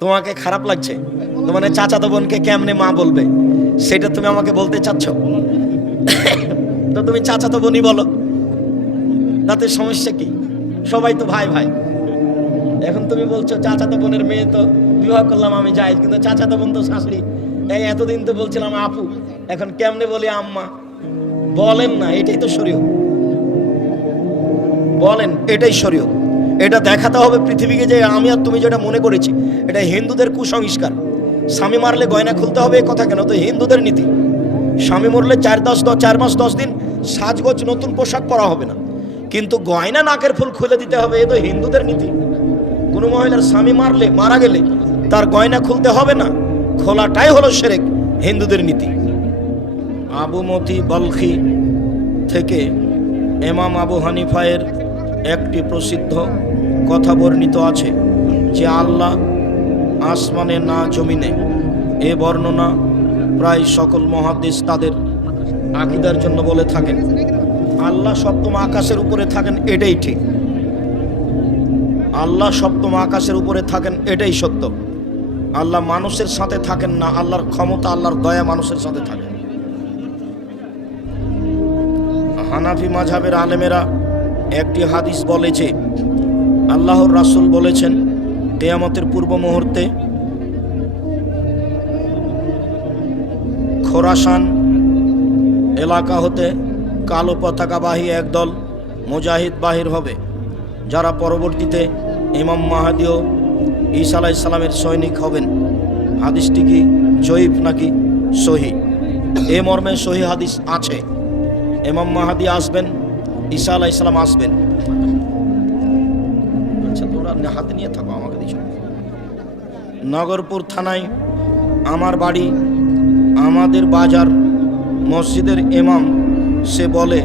তোমাকে খারাপ লাগছে? তোমার চাচাতো বোনকে কেমনে মা বলবে সেটা তুমি আমাকে বলতে চাচ্ছ? তো তুমি চাচাতো বোনই বলো, তাতে সমস্যা কি? সবাই তো ভাই ভাই। এখন তুমি বলছো চাচাতো বোনের মেয়ে তো বিবাহ করলাম আমি যাই, কিন্তু চাচাতো বোন তো শাশুড়ি। এই এতদিন তো বলছিলাম আপু, এখন কেমনে বলি আম্মা? বলেন না, এটাই তো শরীয়ত। বলেন এটাই শরীয়ত। এটা দেখাতে হবে পৃথিবীকে যে আমি আর তুমি যেটা মনে করেছি এটা হিন্দুদের কুসংস্কার। স্বামী মারলে গয়না খুলতে হবে, কথা কেন? তো হিন্দুদের নীতি। স্বামী মরলে 4 মাস 10 দিন সাজগোজ নতুন পোশাক পরা হবে না, কিন্তু গয়না নাকের ফুল খুলে দিতে হবে, এ তো হিন্দুদের নীতি। কোনো মহিলার স্বামী মারা গেলে তার গয়না খুলতে হবে না, খোলাটাই হলো শিরক, হিন্দুদের নীতি। আবু মতি বলখি থেকে ইমাম আবু হানিফায়ের একটি প্রসিদ্ধ কথা বর্ণিত আছে যে আল্লাহ আসমানে না জমিনে। এ বর্ণনা প্রায় সকল মুহাদ্দিস তাদের আকীদার জন্য বলে থাকেন। আল্লাহ সপ্তম আকাশের উপরে থাকেন, এটাই ঠিক। আল্লাহ সপ্তম আকাশের উপরে থাকেন, এটাই সত্য। আল্লাহ মানুষের সাথে থাকেন না, আল্লাহর ক্ষমতা, আল্লাহর দয়া মানুষের সাথে থাকে। হানাফি মাযহাবের আলেমেরা একটি হাদিস বলেছে, আল্লাহর রাসূল বলেছেন কিয়ামতের পূর্ব মুহূর্তে খোরাসান এলাকা হতে কালো পতাকাবাহী একদল মুজাহিদ বাহির হবে, যারা পরবর্তীতে ইমাম মাহদী ও ঈসা আলাইহিস সালামের সৈনিক হবেন। হাদিসটি কি জয়ীফ নাকি সহিহ? এ মর্মে সহিহ হাদিস আছে, ইমাম মাহদী আসবেন, ঈসা আলাইহিস সালাম আসবেন। আচ্ছা তোমরা হাতে নিয়ে থাকো, আমাকে দিছো। নগরপুর থানায় আমার বাড়ি, আমাদের বাজার মসজিদের ইমাম, সে বলে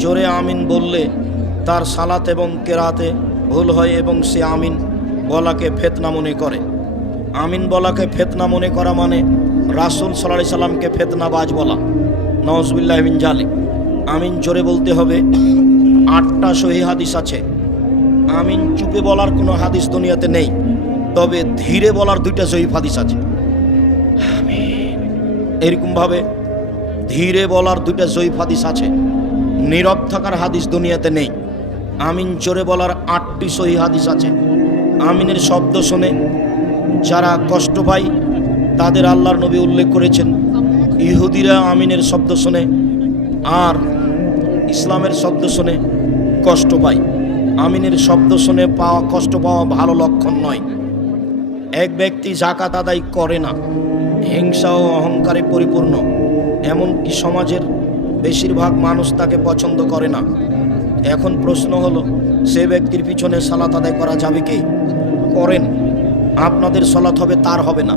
জোরে আমিন বললে তার সালাত এবং কেরাতে ভুল হয় এবং সে আমিন বলাকে ফিতনা মনে করে। আমিন বলাকে ফিতনা মনে করা মানে রাসূল সাল্লাল্লাহু আলাইহি সাল্লামকে ফিতনাবাজ বলা। নাউজুবিল্লাহি মিন যালিক। আমিন জোরে বলতে হবে। 8টা সহিহ হাদিস আছে। আমিন চুপে বলার কোনো হাদিস দুনিয়াতে নেই, তবে ধীরে বলার 2টা জয়ীফ হাদিস আছে। আমিন এরকমভাবে ধীরে বলার 2টা জয়ীফ হাদিস আছে। নীরব থাকার হাদিস দুনিয়াতে নেই। আমিন জোরে বলার 8টি সহিহ হাদিস আছে। আমিনের শব্দ শুনে যারা কষ্ট পায় তাদের আল্লাহর নবী উল্লেখ করেছেন, ইহুদিরা আমিনের শব্দ শুনে আর ইসলামের শব্দ শুনে কষ্ট পায়। আমিনের শব্দ শুনে কষ্ট পাওয়া ভালো লক্ষণ নয়। এক ব্যক্তি যাকাত আদায় করে না, হিংসা ও অহংকারে পরিপূর্ণ, এমনকি সমাজের বেশিরভাগ মানুষ তাকে পছন্দ করে না। এখন প্রশ্ন হলো, সে ব্যক্তির পিছনে সালাত আদায় করা যাবে কি? করেন, আপনাদের সালাত হবে, তার হবে না।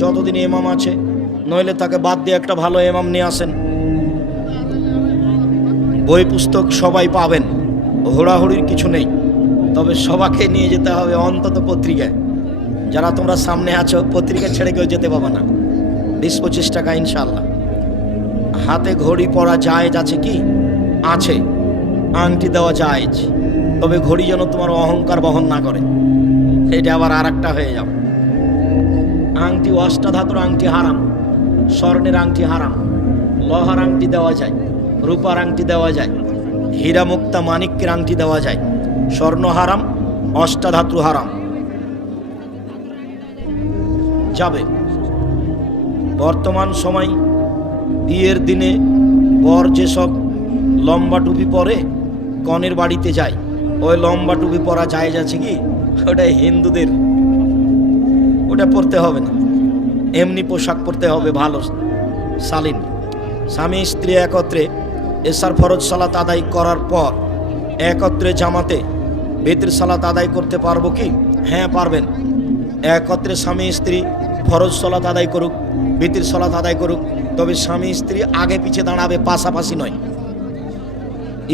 যতদিন ইমাম আছে, নইলে তাকে বাদ দিয়ে একটা ভালো ইমাম নিয়ে আসেন। বই পুস্তক সবাই পাবেন, হুড়াহুড়ির কিছু নেই, তবে সবাইকে নিয়ে যেতে হবে অন্তত পত্রিকায়। যারা তোমরা সামনে আছো, পত্রিকা ছেড়ে কেউ যেতে পাবে না। 20-25 টাকা ইনশাআল্লাহ। হাতে ঘড়ি পরা জায়েজ আছে কি? আছে। আংটি দেওয়া জায়েজ, তবে ঘড়ি যেন তোমার অহংকার বহন না করে, এটা আবার আর একটা হয়ে যাবে। আংটি অষ্টাধাতুর আংটি হারাম, স্বর্ণের আংটি হারাম। লোহার আংটি দেওয়া যায়, রূপার আংটি দেওয়া যায়, হীরা মুক্তা মানিক্যের আংটি দেওয়া যায়। স্বর্ণ হারাম, অষ্টাধাতু হারাম। যাবে। বর্তমান সময় বিয়ের দিনে বর যেসব লম্বা টুপি পরে কনের বাড়িতে যায়, ওই লম্বা টুপি পরা জায়েজ আছে কি? ওটা হিন্দুদের, ওটা পরতে হবে না। এমনি পোশাক পরতে হবে ভালো শালীন। স্বামী স্ত্রী একত্রে এশার ফরজ সালাত আদায় করার পর একত্রে জামাতে বেতের সালাত আদায় করতে পারবো কি? হ্যাঁ পারবেন। একত্রে স্বামী স্ত্রী ফরজ সালাত আদায় করুক, বেতের সালাত আদায় করুক, তবে স্বামী স্ত্রী আগে পিছে দাঁড়াবে, পাশাপাশি নয়।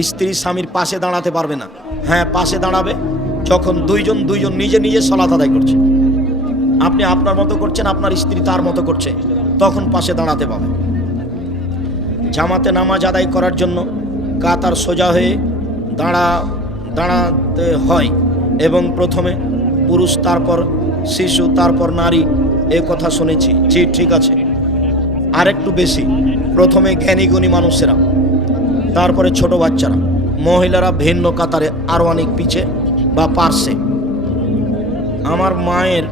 স্ত্রী স্বামীর পাশে দাঁড়াতে পারবে না। হ্যাঁ পাশে দাঁড়াবে যখন দুইজন নিজে নিজে সালাত আদায় করছে। আপনি আপনার মতো করছেন, আপনার স্ত্রী তার মতো করছে, তখন পাশে দাঁড়াতে পাবে। জামাতে নামাজ আদায় করার জন্য কাতার সোজা হয়ে দাঁড়াতে হয় এবং প্রথমে পুরুষ, তারপর শিশু, তারপর নারী, এ কথা শুনেছি। জি ঠিক আছে, আরেকটু বেশি, প্রথমে জ্ঞানী গুণী মানুষেরা, তারপরে ছোট বাচ্চারা, মহিলারা ভিন্ন কাতারে আরও অনেক পিছে বা পার্শ্বে। আমার মায়ের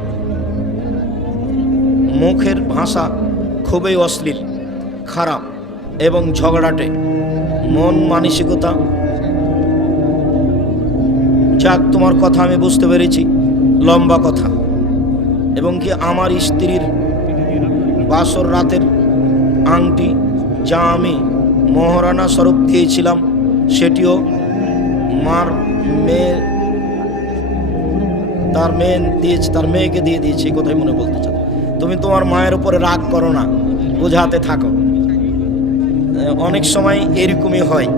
মুখের ভাষা খুবই অশ্লীল, খারাপ এবং ঝগড়াটে, মন মানসিকতা। যাক, তোমার কথা আমি বুঝতে পেরেছি, লম্বা কথা। এবং কি আমার স্ত্রীর বাসর রাতের আংটি যা আমি মহারানা স্বরূপ দিয়েছিলাম, সেটিও মার মেয়ে তার মেয়েকে দিয়ে দিয়েছে। এই কথাই মনে বলতে চাও। তুমি তোমার মায়ের উপরে রাগ করো না, বোঝাতে থাকো। অনেক সময় এরকমই হয়,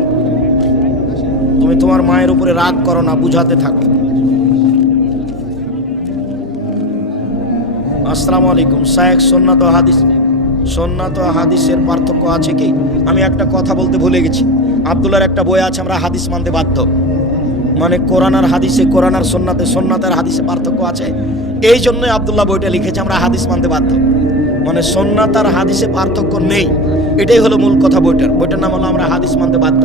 তুমি তোমার মায়ের উপরে রাগ করো না, বুঝাতে থাকো। আসসালামু আলাইকুম শায়েখ, সুন্নাত ও হাদিসের পার্থক্য আছে কি? আমি একটা কথা বলতে ভুলে গেছি। আব্দুল্লাহর একটা বই আছে, আমরা হাদিস মানতে বাধ্য, মানে কোরআন আর হাদিসে, কোরআন আর সুন্নাতের হাদিসে পার্থক্য আছে। এই জন্যই আব্দুল্লাহ বইটা লিখেছে, আমরা হাদিস মানতে বাধ্য, মানে সুন্নাত আর হাদিসে পার্থক্য নেই, এটাই হলো মূল কথা বইটার নাম হলো আমরা হাদিস মানতে বাধ্য।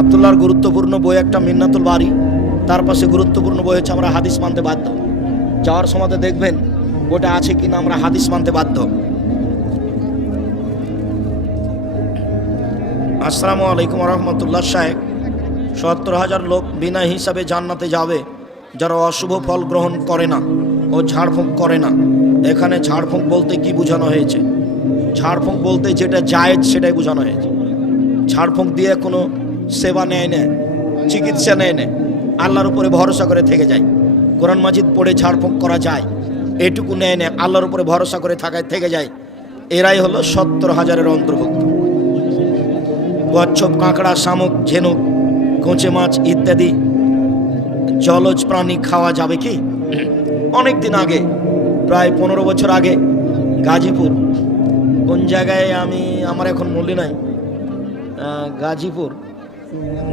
আব্দুল্লাহর গুরুত্বপূর্ণ বই একটা মিন্নাতুল বারি, তার পাশে গুরুত্বপূর্ণ বই হচ্ছে আমরা হাদিস মানতে বাধ্য। যাওয়ার সময় দেখবেন বইটা আছে কিনা আমরা হাদিস মানতে বাধ্য। আসসালামু আলাইকুম রহমতুল্লাহ। শায়েখ, 70,000 লোক বিনা হিসাবে জান্নাতে যাবে যারা অশুভ ফল গ্রহণ করে না ও ঝাড়ফুঁক করে না। এখানে ঝাড়ফুঁক বলতে কি বোঝানো হয়েছে? ঝাড়ফুঁক বলতে যেটা জায়েজ সেটাই বোঝানো হয়েছে। ঝাড়ফুঁক দিয়ে কোনো সেবা নেয় না, চিকিৎসা নেয় না, আল্লাহর উপরে ভরসা করে থেকে যায়। কোরআন মাজিদ পড়ে ঝাড়ফুঁক করা যায়, এটুকু নেয় না, আল্লাহর উপরে ভরসা করে থেকে যায়। এরাই হলো 70,000-এর অন্তর্ভুক্ত। কচ্ছপ, কাঁকড়া, শামুক, ঝিনুক, কোঁচে মাছ ইত্যাদি জলজ প্রাণী খাওয়া যাবে কি? অনেক দিন আগে, প্রায় 15 বছর আগে, গাজীপুর, কোন জায়গায় আমার এখন মনে নাই,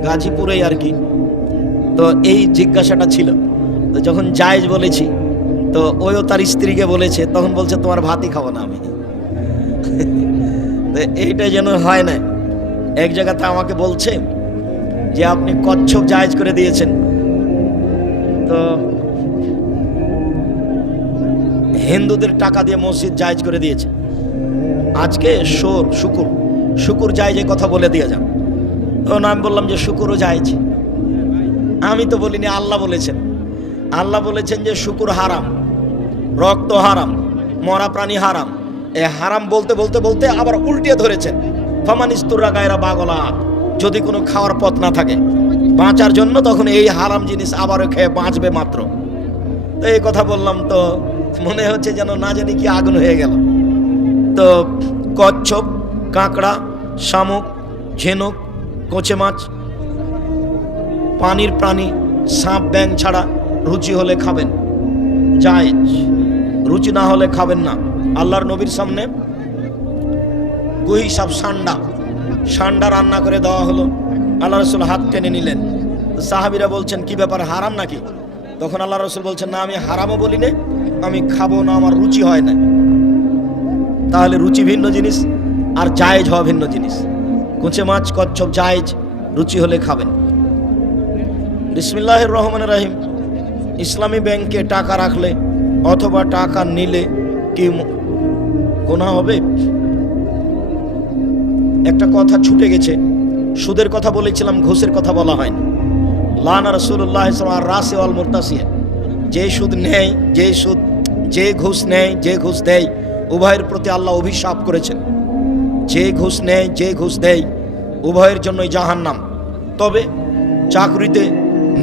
গাজীপুরেই আর কি। তো এই জিজ্ঞাসাটা ছিল, তো যখন জায়েজ বলেছি, তো ওইও তার স্ত্রীকে বলেছে, তখন বলছে তোমার ভাতই খাবো না আমি। তো এইটা যেন হয় না। এক জায়গাতে আমাকে বলছে যে আপনি কচ্ছপ জায়েজ করে দিয়েছেন, তো হিন্দুদের টাকা দিয়ে মসজিদ জায়েজ করে দিয়েছে। আজকে শুকুর জায়েজ কথা বলে দিয়ে যান। তখন আমি বললাম যে শুকুরও জায়েজ। আমি তো বলিনি, আল্লাহ বলেছেন। আল্লাহ বলেছেন যে শুকুর হারাম, রক্ত হারাম, মরা প্রাণী হারাম। এ হারাম বলতে বলতে বলতে আবার উল্টিয়ে ধরেছেন, ফামানিস্তুরা গায়রা বাগলা, যদি কোনো খাওয়ার পথ না থাকে বাঁচার জন্য, তখন এই হারাম জিনিস আবারও খেয়ে বাঁচবে মাত্র। তো এই কথা বললাম, তো মনে হচ্ছে যেন না জানি কি আগুন হয়ে গেল। তো কচ্ছপ, কাঁকড়া, শামুক, ঝিনুক, কোঁচে মাছ, পানির প্রাণী, সাপ, ব্যাঙ ছাড়া রুচি হলে খাবেন, জায়েজ। রুচি না হলে খাবেন না। আল্লাহর নবীর সামনে গুহি সাপ, সান্ডা রান্না করে দেওয়া হলো। আল্লাহ রসুল হাত টেনে নিলেন। সাহাবিরা বলছেন কি ব্যাপার, হারাম নাকি? তখন আল্লাহ রসুল বলছেন, না, আমি হারামও বলি না, আমি খাবো না, আমার রুচি হয় না। তাহলে রুচি ভিন্ন জিনিস আর জায়েজ হওয়া ভিন্ন জিনিস। কুঁচে মাছ, কচ্ছপ জায়েজ, রুচি হলে খাবেন। বিসমিল্লাহির রহমানির রহিম। ইসলামী ব্যাংকে টাকা রাখলে অথবা টাকা নিলে কি গুনাহ হবে? একটা কথা ছুটে গেছে, সুদের কথা বলেছিলাম, ঘুষের কথা বলা হয়নি। লানা রাসূলুল্লাহ সাল্লাল্লাহু আলাইহি রাসি ওয়াল মুরতাসিয়া, যে সুদ নেয়, যে ঘুষ নেয়, যে ঘুষ দেয়, উভয়ের প্রতি আল্লাহ অভিশাপ করেছেন। যে ঘুষ নেয়, যে ঘুষ দেয়, উভয়ের জন্যই জাহান্নাম। তবে চাকরিতে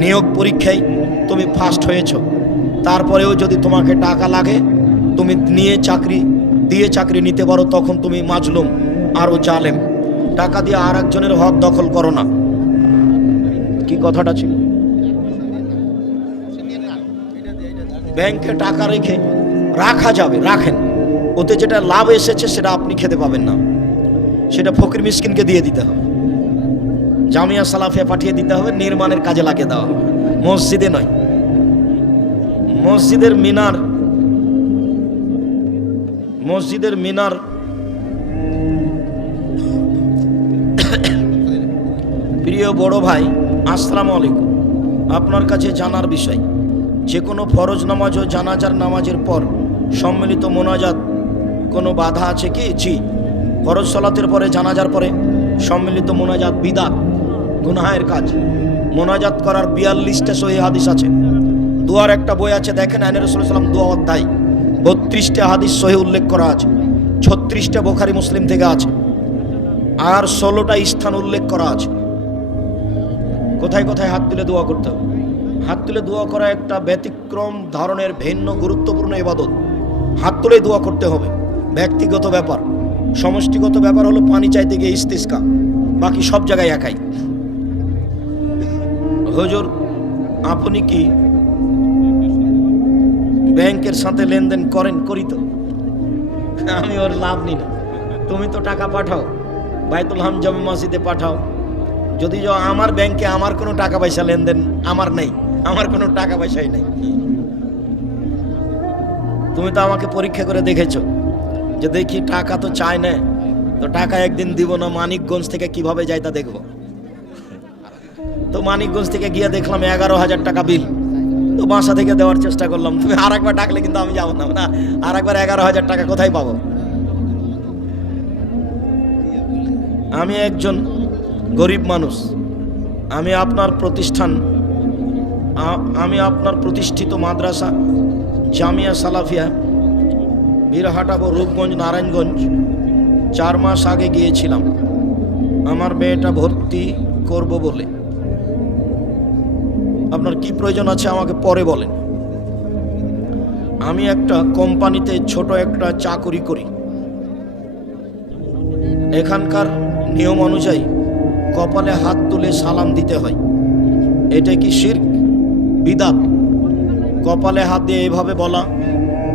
নিয়োগ পরীক্ষায় তুমি ফার্স্ট হয়েছ, তারপরেও যদি তোমাকে টাকা লাগে, তুমি দিয়ে চাকরি নিতে পারো, তখন তুমি মাজলুম, আরও জালেম। টাকা দিয়ে আর একজনের হক দখল করো না। কি কথাটা ছিল? ব্যাংকে টাকা রাখা যাবে, রাখেন, ওতে যেটা লাভ এসেছে সেটা আপনি খেতে পাবেন না, সেটা ফকির মিসকিনকে দিয়ে দিতে হবে, জামিয়া সালাফিয়া পাঠিয়ে দিতে হবে, নির্মাণের কাজে লাগিয়ে দেওয়া হবে, মসজিদে নয়। মসজিদের মিনার প্রিয় বড় ভাই, আসসালামু আলাইকুম। আপনার কাছে জানার বিষয়, যে কোনো ফরজ নামাজ ও জানাজার নামাজের পর সম্মিলিত মোনাজাত কোনো বাধা আছে কি? জি, ফরজ সালাতের পরে জানাজার পরে সম্মিলিত মোনাজাত বিদআত, গুনাহের কাজ। মোনাজাত করার 42টা সহিহ হাদিস আছে। দোয়ার একটা বই আছে, দেখেন আইনে রাসূলুল্লাহ সাল্লাল্লাহু আলাইহি ওয়াসাল্লাম দোয়া অধ্যায়, 32টা হাদিস সহিহ উল্লেখ করা আছে, 36টা বুখারী মুসলিম থেকে আছে, আর 16টা স্থান উল্লেখ করা আছে। কোথায় কোথায় হাত তুলে দোয়া করতে হবে। হাত তুলে দোয়া করা একটা ব্যতিক্রম ধরনের ভিন্ন গুরুত্বপূর্ণ ইবাদত। হাত তুলে দোয়া করতে হবে, ব্যক্তিগত ব্যাপার। সমষ্টিগত ব্যাপার হলো পানি চাইতে গিয়ে ইস্তিসকা, বাকি সব জায়গায় একাই। হুজুর, আপনি কি ব্যাংকের সাথে লেনদেন করেন? করি তো। আমি ওর লাভ নিই না। তুমি তো টাকা পাঠাও, বাইতুল হাম জামে মসজিদে পাঠাও। যদি আমার ব্যাংকে আমার কোনো টাকা পয়সা লেনদেন আমার নেই, আমার কোনো টাকা পয়সাই নেই। তুমি তো আমাকে পরীক্ষা করে দেখেছো যে দেখি টাকা তো চায় না, তো টাকা একদিন দিব না, মানিকগঞ্জ থেকে কিভাবে যায় তা দেখবো। তো মানিকগঞ্জ থেকে গিয়ে দেখলাম 11,000 টাকা বিল, তো বাসা থেকে দেওয়ার চেষ্টা করলাম। তুমি আর একবার ডাকলে কিন্তু আমি যাবো না, না আর একবার 11,000 টাকা কোথায় পাবো? আমি একজন গরিব মানুষ, আমি আপনার প্রতিষ্ঠিত মাদ্রাসা জামিয়া সালাফিয়া বীরহাটাবো রূপগঞ্জ নারায়ণগঞ্জ 4 মাস আগে গিয়েছিলাম আমার মেয়েটা ভর্তি করব বলে। আপনার কি প্রয়োজন আছে আমাকে পরে বলেন। আমি একটা কোম্পানিতে ছোট একটা চাকরি করি। এখানকার নিয়ম অনুযায়ী কপালে হাত তুলে সালাম দিতে হয়। এটা কি শিরক, বিদআত? কপালে হাত দিয়ে এইভাবে বলা,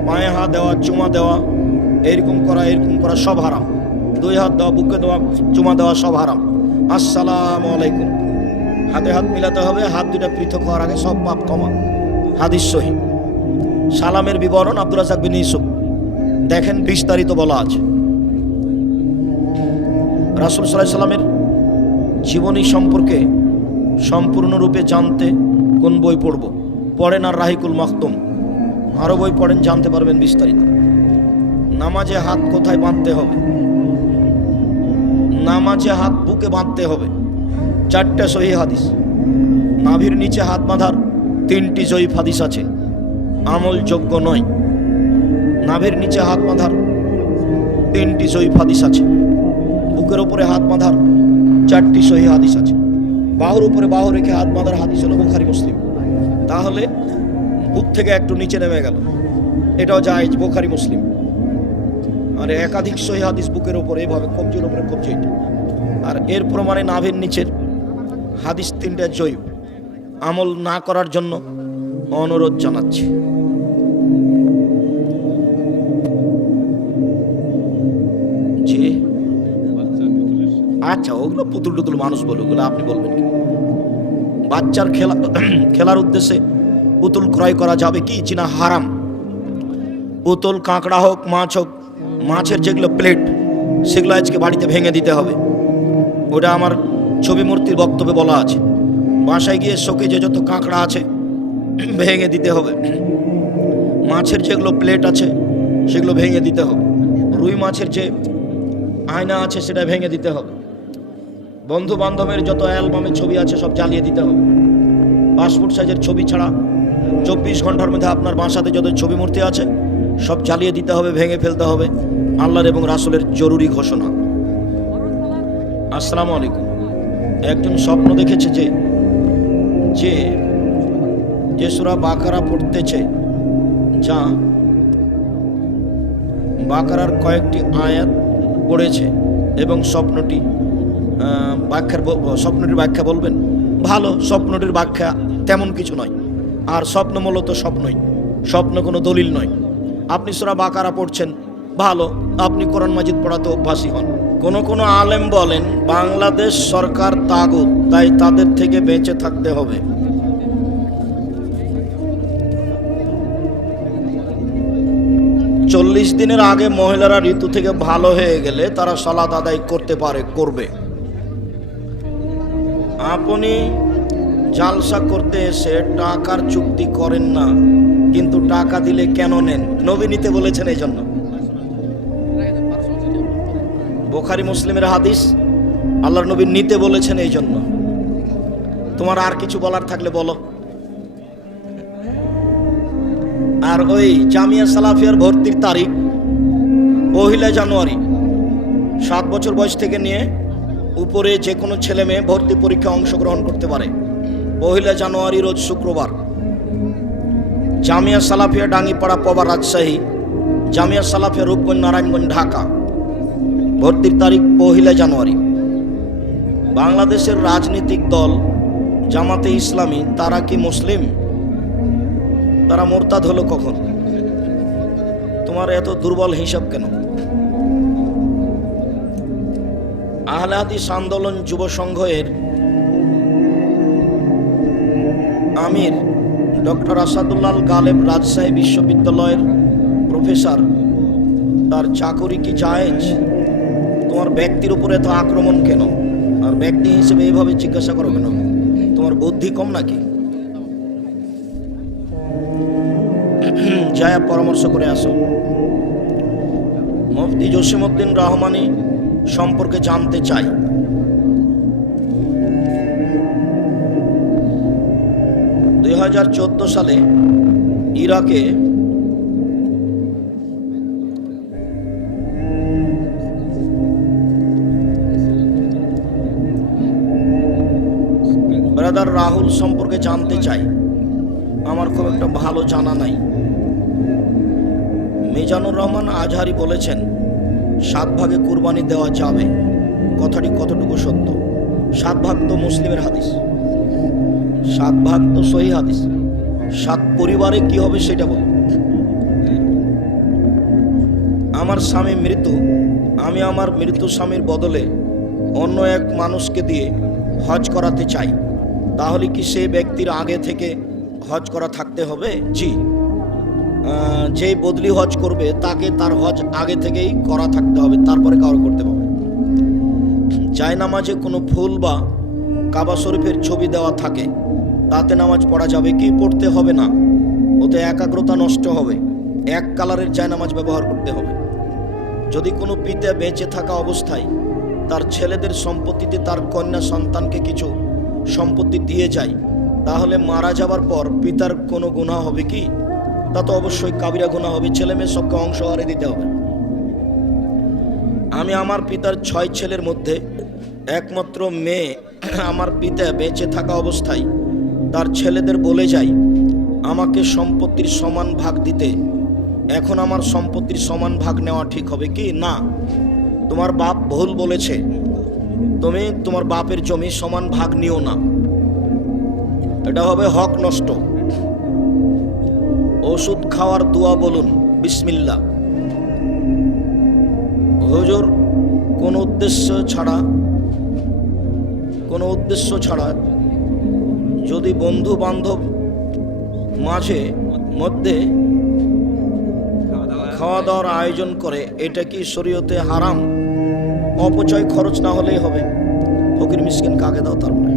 পায়ে হাত দেওয়া, চুমা দেওয়া, এরকম করা সব হারাম। 2 হাত দেওয়া, বুকে দেওয়া, চুমা দেওয়া সব হারাম। আসসালামু আলাইকুম, হাতে হাত মিলাতে হবে। হাত দুটা পৃথক হওয়ার আগে সব পাপ ক্ষমা। হাদিস সহিহ। সালামের বিবরণ আব্দুর রাজ্জাক বিন ইউসুফ, দেখেন বিস্তারিত বলা আছে। রাসূল সাল্লাল্লাহু আলাইহি সাল্লামের জীবনী সম্পর্কে সম্পূর্ণরূপে জানতে কোন বই পড়ব? পড়েন আর রাহিকুল মাখতুম, আরও বই পড়েন, জানতে পারবেন বিস্তারিত। নামাজে হাত কোথায় বাঁধতে হবে? নামাজে হাত বুকে বাঁধতে হবে। 4টা সহিহ হাদিস। নাভির নিচে হাত বাঁধার 3টি জয়ীফ হাদিস আছে, আমলযোগ্য নয়। নাভির নিচে হাত বাঁধার 3টি জয়ীফ হাদিস আছে। বুকের উপরে হাত বাঁধার 4টি সহিহ হাদিস আছে। বাহুর উপরে বাহু রেখে হাত বাঁধার হাদিস হলো বুখারী মুসলিম। তাহলে বুক থেকে একটু নিচে নেমে গেল, এটাও জায়েজ, বুখারী মুসলিম। আর একাধিক সহিহ হাদিস বুকের উপরে এভাবে কবজির উপরে কবজি, আর এর প্রমাণে নাভির নিচের হাদিস 3টা জয়ীফ। আমল না করার জন্য অনুরোধ জানাচ্ছি। জি আচ্ছা, ওগুলো পুতুল টুতুল মানুষ বলে, ওগুলো আপনি বলবেন কি? বাচ্চার খেলার উদ্দেশ্যে পুতুল ক্রয় করা যাবে কি? জি না, হারাম। পুতুল কাঁকড়া হোক, মাছ হোক, মাছের যেগুলো প্লেট সেগুলো আজকে বাড়িতে ভেঙে দিতে হবে। ওটা আমার ছবি মূর্তির বক্তব্যে বলা আছে। বাসায় গিয়ে শোকেজে যত কাঁকড়া আছে ভেঙে দিতে হবে। মাছের যেগুলো প্লেট আছে সেগুলো ভেঙে দিতে হবে। রুই মাছের যে আয়না আছে সেটা ভেঙে দিতে হবে। বন্ধু বান্ধবের যত অ্যালবামে ছবি আছে সব জ্বালিয়ে দিতে হবে। পাসপোর্ট সাইজের ছবি ছাড়া 24 ঘন্টার মধ্যে আপনার বাসাতে যত ছবি মূর্তি আছে সব জ্বালিয়ে দিতে হবে, ভেঙে ফেলতে হবে। আল্লাহর এবং রাসূলের জরুরি ঘোষণা। আসসালামু আলাইকুম। একজন স্বপ্ন দেখেছে যে সূরা বাকারা পড়তেছে, যা বাকারার কয়েকটি আয়াত পড়েছে, এবং স্বপ্নটির ব্যাখ্যা বলবেন। ভালো, স্বপ্নটির ব্যাখ্যা তেমন কিছু নয়, আর স্বপ্ন মূলত স্বপ্নই, স্বপ্ন কোনো দলিল নয়। আপনি সূরা বাকারা পড়ছেন, ভালো, আপনি কোরআন মাজিদ পড়াতে অভ্যাসী হন। কোনো আলেম বলেন বাংলাদেশ সরকার তাগুত, তাই তাদের থেকে বেঁচে থাকতে হবে। 40 দিনের আগে মহিলারা ঋতু থেকে ভালো হয়ে গেলে তারা সালাত আদায় করতে পারে, করবে। আপনি জালসা করতে এসে টাকার চুক্তি করেন না, কিন্তু টাকা দিলে কেন নেন? নবী নিতে বলেছেন এই জন্য। বুখারী মুসলিমের হাদিস, আল্লাহর নবী নিতে বলেছেন এই জন্য। তোমার আর কিছু বলার থাকলে বলো। আর ওই জামিয়া সালাফিয়ার ভর্তির তারিখ 1 জানুয়ারি। 7 বছর বয়স থেকে নিয়ে উপরে যে কোনো ছেলে মেয়ে ভর্তি পরীক্ষা অংশগ্রহণ করতে পারে। 1 জানুয়ারি রোজ শুক্রবার। জামিয়া সালাফিয়া ডাঙ্গিপাড়া পবা রাজশাহী, জামিয়া সালাফিয়া রূপগঞ্জ নারায়ণগঞ্জ ঢাকা। ভর্তির তারিখ 1 জানুয়ারি। বাংলাদেশের রাজনৈতিক দল জামাতে ইসলামী, তারা কি মুসলিম? তারা মোরতাদ হলো কখন? তোমার এত দুর্বল হিসাব কেন? আহলে হাদিস আন্দোলন যুব সংঘের আমির ডক্টর আসাদুল্লাহ গালেব রাজশাহী বিশ্ববিদ্যালয়ের প্রফেসর, তার চাকরি কি জায়েজ? তোমার ব্যক্তির উপরে এত আক্রমণ কেন? আর ব্যক্তি হিসেবে এইভাবে জিজ্ঞাসা করো কেন? তোমার বুদ্ধি কম নাকি? যায় পরামর্শ করে আসো। মুফতি জসিমউদ্দিন রহমানী সম্পর্কে জানতে চাই। দুই 2014 সালে ইরাকে ব্রাদার রাহুল সম্পর্কে জানতে চাই। আমার খুব একটা ভালো জানা নাই। মিজানুর রহমান আজহারি বলেছেন 7 ভাগে কুরবানি দেওয়া যাবে। কথাটি কতটুকু সত্য? 7 ভাগ তো মুসলিমের হাদিস, 7 ভাগ তো সহিহ হাদিস। 7 পরিবারে কি হবে সেটা বল। আমার স্বামী মৃত্যু, আমি আমার মৃত্যু স্বামীর বদলে অন্য এক মানুষকে দিয়ে হজ করাতে চাই, তাহলে কি সেই ব্যক্তির আগে থেকে হজ করা থাকতে হবে? জি, যে বদলি হজ করবে তাকে তার হজ আগে থেকেই করা থাকতে হবে, তারপরে কারো করতে হবে। জায়নামাজে কোনো ফুল বা কাবা শরীফের ছবি দেওয়া থাকে, তাতে নামাজ পড়া যাবে কি? পড়তে হবে না, ওতে একাগ্রতা নষ্ট হবে। এক কালারের জায়নামাজ ব্যবহার করতে হবে। যদি কোনো পিতা বেঁচে থাকা অবস্থায় তার ছেলেদের সম্পত্তিতে তার কন্যা সন্তানকে কিছু সম্পত্তি দিয়ে যায়, তাহলে মারা যাবার পর পিতার কোনো গুনাহ হবে কি? তা তো অবশ্যই কাবিরা গুনাহ হবে। ছেলে মেয়ে সবকে অংশ হারে দিতে হবে। আমি আমার পিতার 6 ছেলের মধ্যে একমাত্র মেয়ে। আমার পিতা বেঁচে থাকা অবস্থায় তার ছেলেদের বলে যাই আমাকে সম্পত্তির সমান ভাগ দিতে। এখন আমার সম্পত্তির সমান ভাগ নেওয়া ঠিক হবে কি? না, তোমার বাপ ভুল বলেছে, তুমি তোমার বাপের জমি সমান ভাগ নিও না, এটা হবে হক নষ্ট। ওষুধ খাওয়ার দোয়া বলুন বিসমিল্লাহ। হুজুর, কোনো উদ্দেশ্য ছাড়া যদি বন্ধু বান্ধব মধ্যে খাওয়া দাওয়ার আয়োজন করে, এটা কি শরীয়তে হারাম? অপচয় খরচ না হলেই হবে। ফকির মিসকিন কাকে দাও তারপরে।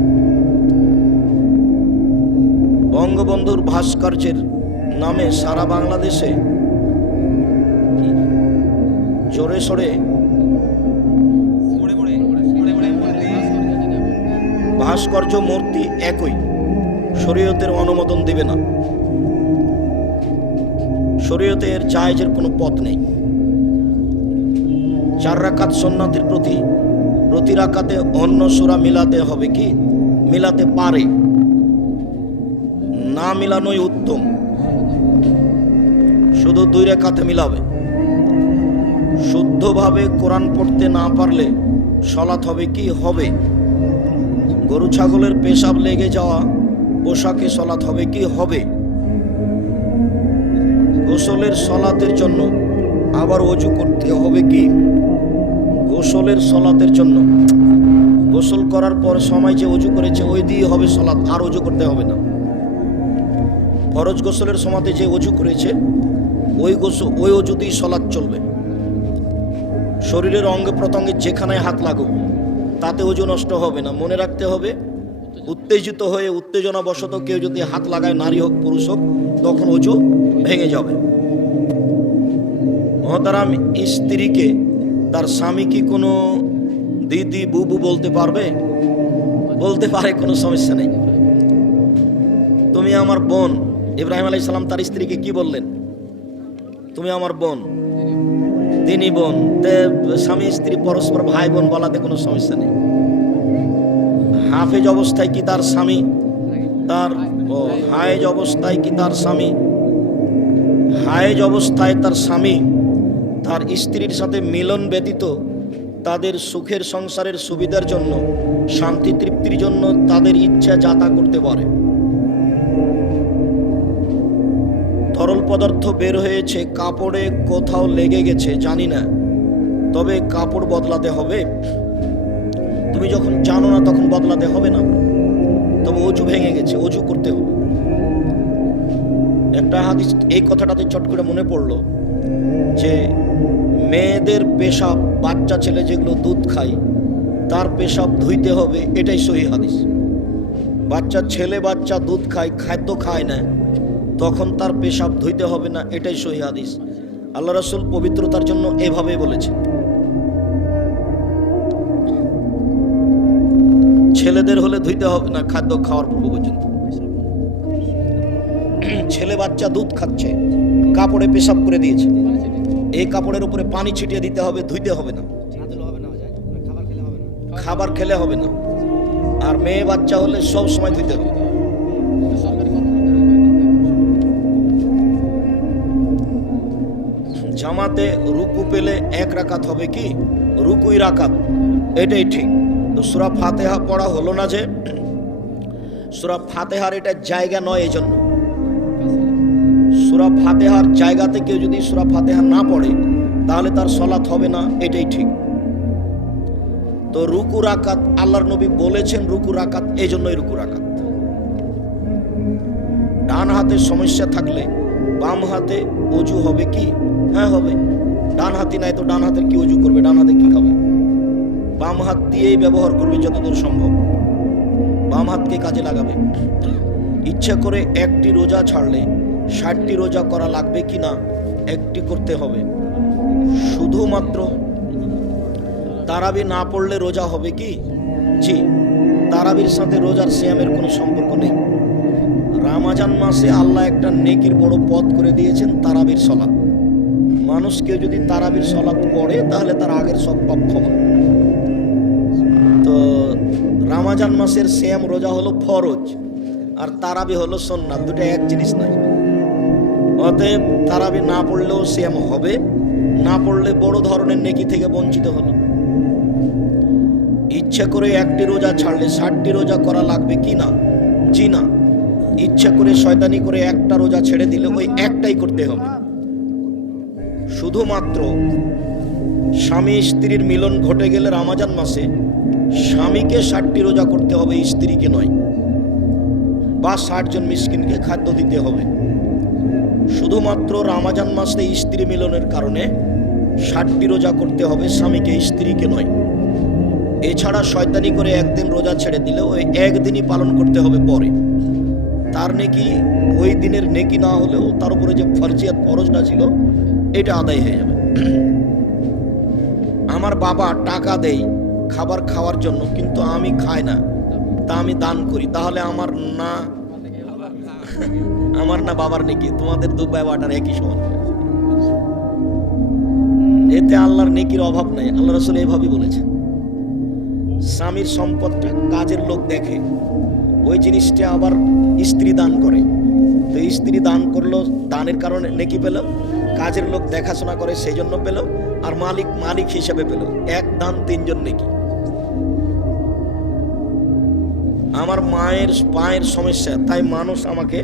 বঙ্গবন্ধুর ভাস্কর্যের নামে সারা বাংলাদেশে জোরে সোরে ভাস্কর্য মূর্তি একই, শরীয়তের অনুমোদন দিবে না। শরীয়তে এর জায়েজের কোনো পথ নেই। 4 রাকাত সুন্নাতের প্রতি রাকাতে অন্য সূরা মিলাতে হবে কি? মিলাতে পারে, না মিলানোই উত্তম। শুধু 2 রাকাতে মিলাবে। শুদ্ধভাবে কোরআন পড়তে না পারলে সালাত হবে কি? হবে। গরু ছাগলের পেশাব লেগে যাওয়া পোশাকে সালাত হবে কি? হবে। গোসলের সালাতের জন্য আবার ওযু করতে হবে কি? গোসলের সালাতের জন্য গোসল করার পর সময় যে ওযু করেছে ওই দিয়ে হবে সালাত, আর ওযু করতে হবে না। ফরজ গোসলের সময়তে যে অজু করেছে ওই অজুতেই সলাৎ চলবে। শরীরের অঙ্গ প্রত্যঙ্গে যেখানে হাত লাগুক তাতে অজু নষ্ট হবে না। মনে রাখতে হবে, উত্তেজিত হয়ে উত্তেজনাবশত কেউ যদি হাত লাগায়, নারী হোক পুরুষ হোক, তখন অজু ভেঙে যাবে। মহতারাম, স্ত্রীকে তার স্বামী কি কোনো দিদি বুবু বলতে পারবে? বলতে পারে, কোনো সমস্যা নেই। তুমি আমার বোন। ইব্রাহিম আলাইহিস সালাম তার স্ত্রীকে কি বললেন? তুমি আমার বোন, তিনি বোন। স্বামী স্ত্রী পরস্পর ভাই বোন বলাতে কোনো সমস্যা নেই। হাফেজ অবস্থায় কি তার স্বামী হায়েজ অবস্থায় কি তার স্বামী হায়েজ অবস্থায় তার স্বামী তার স্ত্রীর সাথে মিলন ব্যতীত তাদের সুখের সংসারের সুবিধার জন্য, শান্তি তৃপ্তির জন্য তাদের ইচ্ছা যাতা করতে পারে। তরল পদার্থ বের হয়েছে, কাপড়ে কোথাও লেগে গেছে জানি না, তবে কাপড় বদলাতে হবে। তুমি যখন জানো না তখন বদলাতে হবে না, তবে অজু ভেঙে গেছে, অজু করতে হবে। একটা হাদিস এই কথাটাতে চট করে মনে পড়লো যে মেয়েদের পেশাব, বাচ্চা ছেলে যেগুলো দুধ খায় তার পেশাব ধুইতে হবে, এটাই সহিহ হাদিস। বাচ্চা দুধ খায়, খাদ্য খায় না, তখন তার পেশাব ধুইতে হবে না, এটাই সহিহ হাদিস। আল্লাহ রাসূল পবিত্রতার জন্য এভাবে বলেছে। ছেলেদের হলে ধুইতে হবে না খাদ্য খাওয়ার পূর্ব পর্যন্ত। ছেলে বাচ্চা দুধ খাচ্ছে, কাপড়ে পেশাব করে দিয়েছে, এই কাপড়ের উপরে পানি ছিটিয়ে দিতে হবে, ধুইতে হবে না, খাবার খেলে হবে না। আর মেয়ে বাচ্চা হলে সব সময় ধুইতে হবে। জামাতে রুকু পেলে 1 রাকাত হবে কি? রুকুই রাকাত, এটাই ঠিক। তো সূরা ফাতিহা পড়া হলো না, যে সূরা ফাতিহার এটা জায়গা নয়, এই জন্য সূরা ফাতিহার জায়গাতে কেউ যদি সূরা ফাতিহা না পড়ে তাহলে তার সালাত হবে না, এটাই ঠিক। তো রুকু রাকাত আল্লাহর নবী বলেছেন রুকু রাকাত, এই জন্যই রুকু রাকাত। ডান হাতে সমস্যা থাকলে বাম হাতে অজু হবে কি? হ্যাঁ হবে। ডান হাতি নাই তো ডান হাতের কি অজু করবে? ডান হাতে কি খাবে? বাম হাত দিয়েই ব্যবহার করবে যতদূর সম্ভব, বাম হাতকে কাজে লাগাবে। ইচ্ছা করে একটি রোজা ছাড়লে 60টি রোজা করা লাগবে কি না? একটি করতে হবে। শুধুমাত্র তারাবি না পড়লে রোজা হবে কি? জি, তারাবির সাথে রোজার সিয়ামের কোনো সম্পর্ক নেই। রমজান মাসে আল্লাহ একটা নেকির বড় পথ করে দিয়েছেন, তারাবির সালাত। মানুষ কেউ যদি তারাবির সালাত পড়ে তাহলে তার আগের সব পাপ ক্ষমা। তো রমজান মাসের সিয়াম রোজা হলো ফরজ, আর তারাবি হলো সুন্নাত, দুটো এক জিনিস নয়। অতএব তারাবি না পড়লেও সিয়াম হবে, না পড়লে বড় ধরনের নেকি থেকে বঞ্চিত হলো। ইচ্ছা করে একটি রোজা ছাড়লে 60টি রোজা করা লাগবে কি না? জি না। ইচ্ছা করে শয়তানি করে একটা রোজা ছেড়ে দিলে ওই একটাই করতে হবে। শুধুমাত্র স্বামী স্ত্রীর মিলন ঘটে গেলে রমজান মাসে স্বামীকে 60টি রোজা করতে হবে, স্ত্রীকে নয়। বা 60 জন মিসকিনকে খাদ্য দিতে হবে। শুধুমাত্র রমজান মাসে স্ত্রী মিলনের কারণে 60টি রোজা করতে হবে, স্বামীকে স্ত্রীকে নয়। এছাড়া শয়তানি করে একদিন রোজা ছেড়ে দিলে ওই একদিনই পালন করতে হবে পরে। তার নেকি ওই দিনের নেকি না হলেও তার উপরে যে ফরজিয়াত ফরজটা ছিল এটা আদায় হয়ে যাবে। আমার বাবা টাকা দেয় খাবার খাওয়ার জন্য, কিন্তু আমি খাই না, তা আমি দান করি, তাহলে আমার না বাবার নেকি? তোমাদের দু বাবাটার একই সমান। এতে আল্লাহর নেকির অভাব নাই। আল্লাহ রাসূল এভাবেই বলেছেন। স্বামীর সম্পদটা কাজের লোক দেখে, ওই জিনিসটা আবার স্ত্রী দান করে, তো স্ত্রী দান করলো, দানের কারণে নেকি পেল, কাজের লোক দেখাশোনা করে সেই জন্য পেল, আর মালিক হিসেবে পেল। এক দান 3 জন নেকি। আমার মায়ের পায়ের সমস্যা, তাই মানুষ আমাকে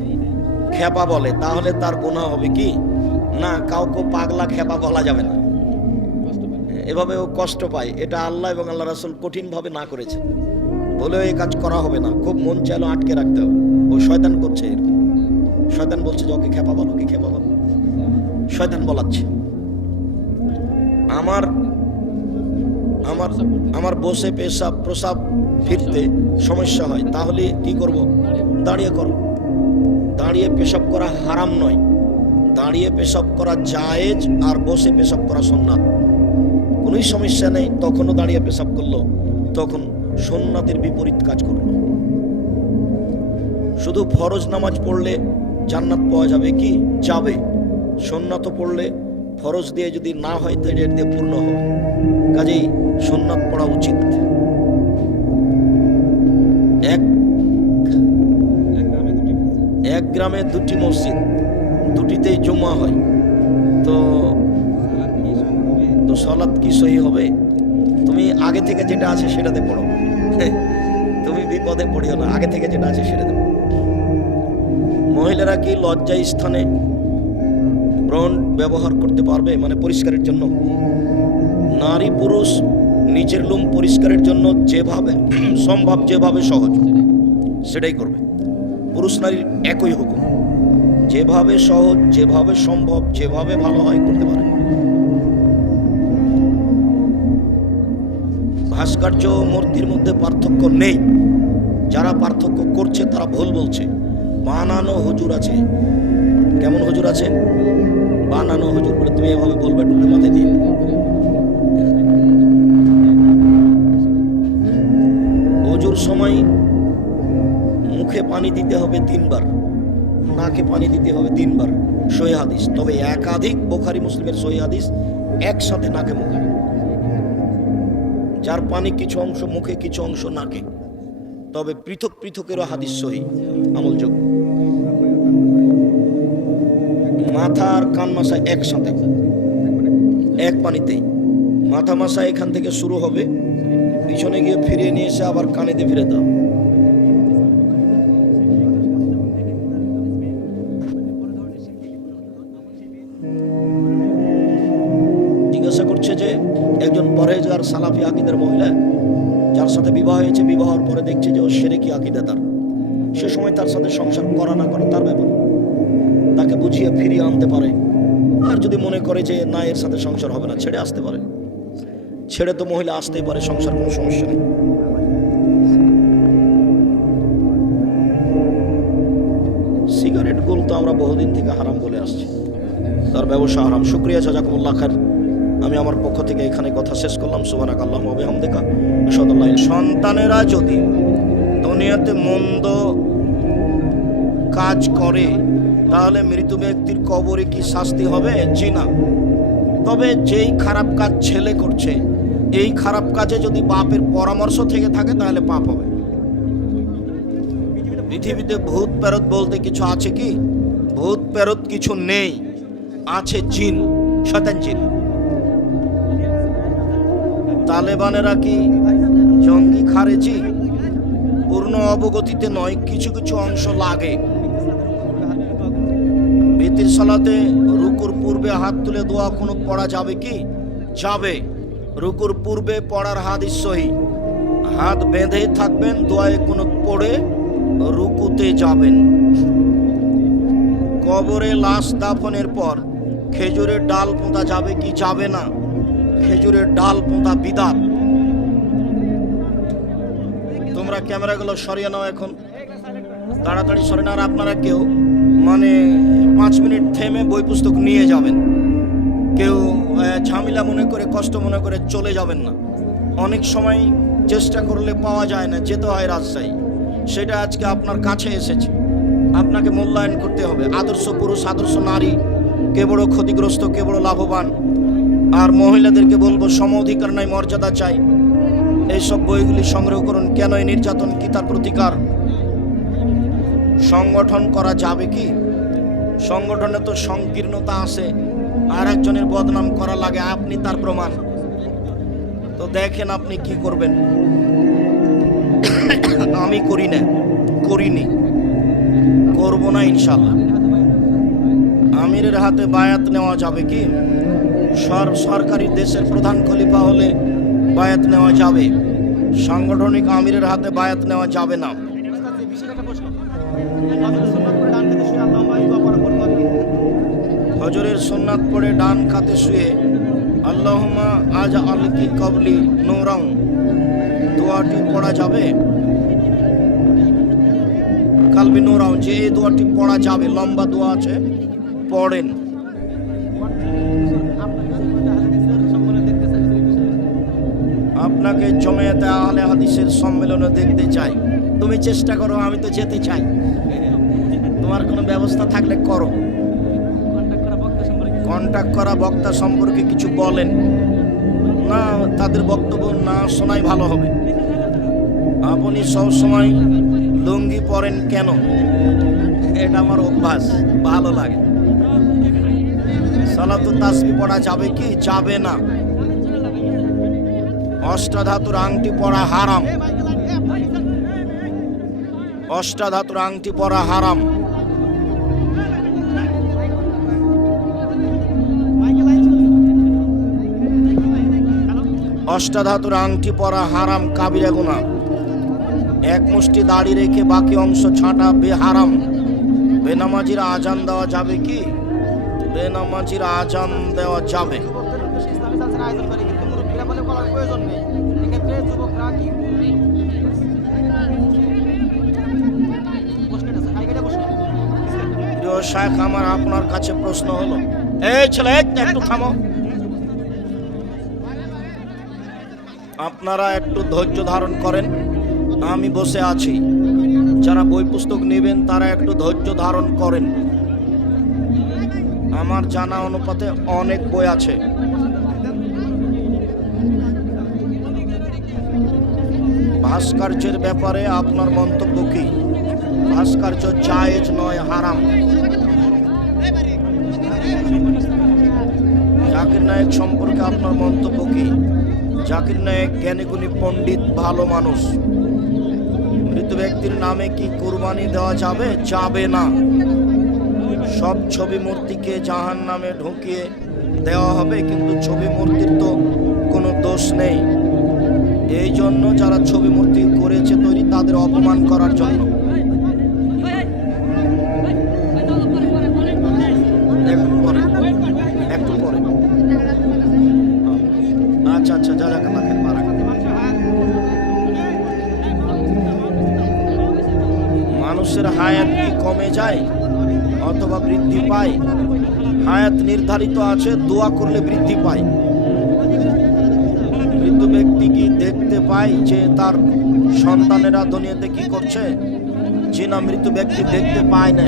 খেপা বলে, তাহলে তার গুনাহ হবে কি? না, কাউকে পাগলা খেপা বলা যাবে না, এভাবে ও কষ্ট পায়। এটা আল্লাহ এবং আল্লাহ রাসূল কঠিনভাবে না করেছেন, বলেও এই কাজ করা হবে না। খুব মন চাইলেও আটকে রাখতে হবে, ও শয়তান করছে। শয়তান বলছে যে ওকে খেপা বলো, ওকে খেপা বলো। শয়তান বলাচ্ছে। আমার আমার আমার বসে পেশাব প্রসাব ফিরতে সমস্যা হয়, তাহলে কি করব? দাঁড়িয়ে করো। দাঁড়িয়ে পেশাব করা হারাম নয়, দাঁড়িয়ে পেশাব করা জায়েজ, আর বসে পেশাব করা সুন্নাত। কোনোই সমস্যা নেই। তখনও দাঁড়িয়ে পেশাব করলো, তখন সুন্নাতের বিপরীত কাজ করলো। শুধু ফরজ নামাজ পড়লে জান্নাত পাওয়া যাবে কি? যাবে। সুন্নাত পড়লে ফরজ দিয়ে যদি না হয় তাহলে এর দিয়ে পূর্ণ হবে। কাজেই সুন্নাত পড়া উচিত। এক গ্রামে দুটি মসজিদ, দুটিতেই জুমা হয়, তো সালাত কি সহি হবে? তুমি আগে থেকে যেটা আছে সেটাতে পড়ো, তুমি বিপদে পড়িও না, আগে থেকে যেটা আছে সেটাতে পড়ো। মহিলারা কি লজ্জা স্থানে ব্রণ ব্যবহার করতে পারবে, মানে পরিষ্কারের জন্য? নারী পুরুষ নিজের লোম পরিষ্কারের জন্য যেভাবে সম্ভব, যেভাবে সহজ সেটাই করবে। পুরুষ নারীর একই হুকুম, যেভাবে সহজ, যেভাবে সম্ভব, যেভাবে ভালো হয় করতে পারে। ভাস্কর্য ও মূর্তির মধ্যে পার্থক্য নেই। যারা পার্থক্য করছে তারা ভুল বলছে। বানানো হুজুর আছে। কেমন হুজুর আছে? বানানো হুজুর বলে তুমি এভাবে বলবে, টুপি মাথায় দিয়ে। হুজুর সময় মুখে পানি দিতে হবে 3 বার, নাকে পানি দিতে হবে 3 বার, সহিহ হাদিস। তবে একাধিক বুখারী মুসলিমের সহিহ হাদিস একসাথে নাকে মুখে, যার পানি কিছু অংশ মুখে কিছু অংশ নাকে। তবে পৃথক পৃথকেরও হাদিস সহিহ আমলযোগ্য। মাথা আর কান মাসা একসাথে, এক পানিতেই। মাথা মাসা এখান থেকে শুরু হবে, পিছনে গিয়ে ফিরিয়ে নিয়ে এসে আবার কানে দিয়ে ফিরে দাও। জিজ্ঞাসা করছে যে একজন পরহেজগার সালাফি আকীদার মহিলা, যার সাথে বিবাহ হয়েছে, বিবাহের পরে দেখছে যে ও শিরকি আকীদাদার, সে সময় তার সাথে সংসার করা না করা তার ব্যাপার, তাকে বুঝিয়ে ফিরিয়ে আনতে পারে। আর যদি মনে করে যে না, এর সাথে সংসার হবে না, ছেড়ে আসতে পারে। ছেড়ে তো মহিলা আসতেই পারে, সংসার কোনো সমস্যা নেই। সিগারেট গুল তো আমরা বহুদিন থেকে হারাম বলে আসছি, তার ব্যবসা হারাম। শুকরিয়া, জাযাকুমুল্লাহ খায়র। আমি আমার পক্ষ থেকে এখানে কথা শেষ করলাম। সুবহানাকাল্লাহুম্মা ওয়া বিহামদিকা আশহাদু আল্লা ইলাহা ইল্লা আনতা। সন্তানেরা যদি দুনিয়াতে মন্দ কাজ করে তাহলে মৃত ব্যক্তির কবরে কি শাস্তি হবে? জি না। তবে যেই খারাপ কাজ ছেলে করছে, এই খারাপ কাজে যদি বাপের পরামর্শ থেকে থাকে তাহলে পাপ হবে। পৃথিবীতে ভূত প্রেরত বলতে কিছু আছে কি? ভূত প্রেরত কিছু নেই, আছে জিন, শয়তান জিন। তালেবানেরা কি জঙ্গি খারেজি? পূর্ণ অবগতিতে নয়, কিছু কিছু অংশ লাগে। বেতের সালাতে রুকুর পূর্বে হাত তুলে দোয়া কুনুত পড়া যাবে কি? যাবে। রুকুর পূর্বে পড়ার হাদিস সহিহ। হাত বেঁধে থাকবেন, দোয়ায়ে কুনুত পড়ে রুকুতে যাবেন। কবরে লাশ দাফনের পর খেজুরের ডাল পোঁতা যাবে কি? যাবে না। খেজুরের ডাল পোঁতা বিদআত। তোমরা ক্যামেরাগুলো সরিয়ে নাও, এখন তাড়াতাড়ি সরে না। আর আপনারা কেউ 5 মিনিট থেমে বই পুস্তক নিয়ে যাবেন। কেউ ঝামেলা মনে করে, কষ্ট মনে করে চলে যাবেন না। অনেক সময় চেষ্টা করলে পাওয়া যায় না, যেতে হয় রাজশাহী। সেটা আজকে আপনার কাছে এসেছে, আপনাকে মূল্যায়ন করতে হবে। আদর্শ পুরুষ, আদর্শ নারী, কে বড় ক্ষতিগ্রস্ত, কে বড় লাভবান। আর মহিলাদেরকে বলবো, সম অধিকার নাই, মর্যাদা চাই। এইসব বইগুলি সংগ্রহ করুন। কেন এই নির্যাতন, কি তার প্রতিকার? সংগঠন করা যাবে কি? সংগঠনে তো সংকীর্ণতা আসে, আর একজনের বদনাম করা লাগে, আপনি তার প্রমাণ। তো দেখেন আপনি কি করবেন। আমি করি না, করিনি, করব না ইনশাআল্লাহ। আমিরের হাতে বায়াত নেওয়া যাবে কি? সরকারি দেশের প্রধান খলিফা হলে বায়াত নেওয়া যাবে, সাংগঠনিক আমিরের হাতে বায়াত নেওয়া যাবে না। ফজরের সুন্নাত পড়ে ডান কাতে শুয়ে আল্লাহুম্মা আজআল কি কবলি নূরান দোয়াটি পড়া যাবে? কালবি নূরান, যে এই দোয়াটি পড়া যাবে, লম্বা দোয়া আছে, পড়েন। আপনাকে জমিয়তে আহলে হাদিসের সম্মেলনে দেখতে চাই। তুমি চেষ্টা করো, আমি তো যেতে চাই। তোমার কোনো ব্যবস্থা থাকলে করো। কন্টাক্ট করা বক্তা সম্পর্কে কিছু বলেন না, তাদের বক্তব্য না শোনাই ভালো হবে। আপনি সবসময় লুঙ্গি পরেন কেন? এটা আমার অভ্যাস, ভালো লাগে। সালাতুত তাসবিহ পড়া যাবে কি? যাবে না। অষ্টাধাতুর আংটি পরা হারাম। অষ্টাধাতুর আংটি পরা হারাম। অষ্টাধাতুর আংটি পরা হারাম, কাবিরা গুনাহ। এক মুষ্টি দাড়ি রেখে বাকি অংশ ছাঁটা বেহারাম। বেনামাজির আজান দেওয়া যাবে কি? বেনামাজির আজান দেওয়া যাবে। প্রিয় শাইখ আমার আপনার কাছে প্রশ্ন হলো, এই ছেলে একটু থামো। আপনারা একটু ধৈর্য ধারণ করেন, আমি বসে আছি। যারা বই পুস্তক নেবেন তারা একটু ধৈর্য ধারণ করেন। আমার জানা অনুপাতে অনেক বই আছে। ভাস্কর্যের ব্যাপারে আপনার মন্তব্য কি? ভাস্কর্য জায়েজ নয়, হারাম। জাকির নায়েক সম্পর্কে আপনার মন্তব্য কি? জাকির নায়েক জ্ঞানীগুণী পণ্ডিত, ভালো মানুষ। মৃত ব্যক্তির নামে কি কুরবানি দেওয়া যাবে? যাবে না। সব ছবি মূর্তিকে জাহান্নামে ঢুকিয়ে দেওয়া হবে, কিন্তু ছবি মূর্তির তো কোনো দোষ নেই। এই জন্য যারা ছবি মূর্তি করেছে তৈরি, তাদের অপমান করার জন্য। একটু পরে আচ্ছা আচ্ছা, জাযাকাল্লাহ খাইর, বারাকাল্লাহ। মানুষের হায়াত কি কমে যায় অথবা বৃদ্ধি পায়? হায়াত নির্ধারিত আছে, দোয়া করলে বৃদ্ধি পায়। মৃত ব্যক্তি কি দেখতে পায় যে তার সন্তানেরা দুনিয়াতে কি করছে? যে না, মৃত ব্যক্তি দেখতে পায় না।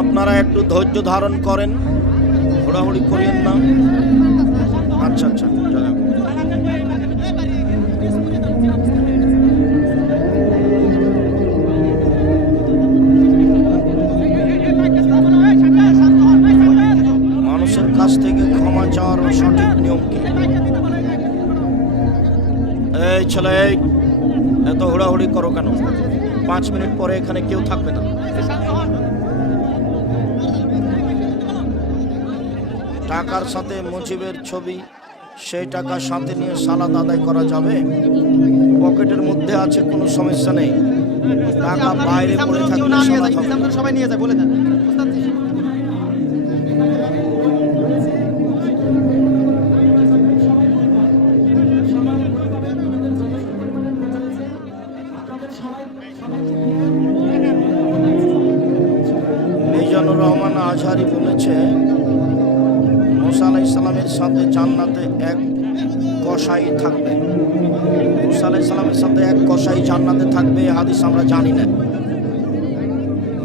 আপনারা একটু ধৈর্য ধারণ করেন, হুড়াহুড়ি করেন না। আচ্ছা আচ্ছা, মানুষের কাছ থেকে ক্ষমা চাওয়ার সঠিক নিয়ম কি? এই ছেলে, এত হুড়াহুড়ি করো কেন? 5 মিনিট পরে এখানে কেউ থাকবে না। টাকার সাথে মুজিবের ছবি, সেই টাকা সাথে নিয়ে সালাত আদায় করা যাবে? পকেটের মধ্যে আছে, কোনো সমস্যা নেই। টাকা বাইরে পড়ে থাকলে সবাই নিয়ে যায়, বলে দেন। মিজানুর রহমান আজহারি বলেছে, মুসা আলাইহিস সালামের সাথে জান্নাতে এক কসাই থাকবে। মুসা আলাইহিস সালামের সাথে এক কসাই জান্নাতে থাকবে, হাদিস আমরা জানি না।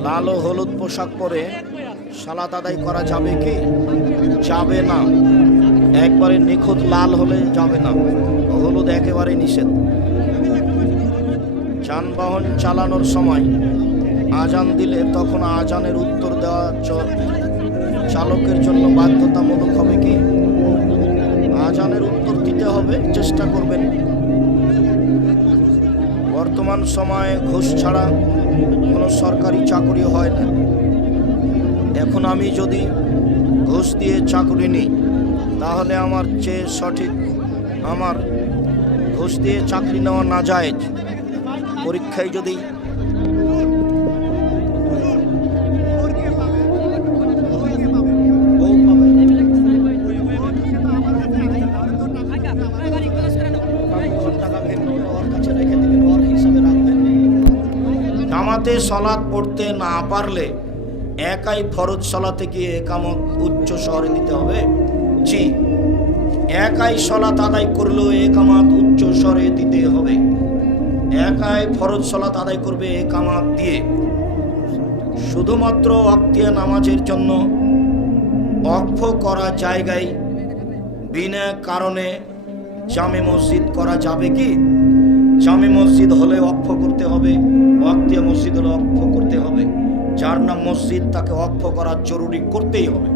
লাল ও হলুদ পোশাক পরে সালাত আদায় করা যাবে কি? যাবে না। একবারে নিখুঁত লাল হলে যাবে না, হলুদ একেবারে নিষেধ। যানবাহন চালানোর সময় আজান দিলে তখন আজানের উত্তর দেওয়া চালকের জন্য বাধ্যতামূলক হবে কি? আজানের উত্তর দিতে হবে, চেষ্টা করবেন। বর্তমান সময়ে ঘুষ ছাড়া কোনো সরকারি চাকরি হয় না। এখন আমি যদি ঘুষ দিয়ে চাকরি নিই, তাহলে আমার চেয়ে সঠিক আমার ঘুষ দিয়ে চাকরি নেওয়া নাজায়েজ। পরীক্ষায় যদি জামাতে সালাত পড়তে না পারলে একাই ফরজ সালাতে গিয়ে একামত উচ্চ স্বরে দিতে হবে? জি, একাই সালাত আদায় করলেও একামত উচ্চ স্বরে দিতে হবে। একাই ফরজ সালাত আদায় করবে একামত দিয়ে। শুধুমাত্র ওয়াক্তিয়া নামাজের জন্য ওয়াকফ করা জায়গায় বিনা কারণে জামে মসজিদ করা যাবে কি? জামে মসজিদ হলে ওয়াকফ করতে হবে, ওয়াক্তিয়া মসজিদ হলে ওয়াকফ করতে হবে। যার নাম মসজিদ তাকে ওয়াকফ করা জরুরি করতেই হবে।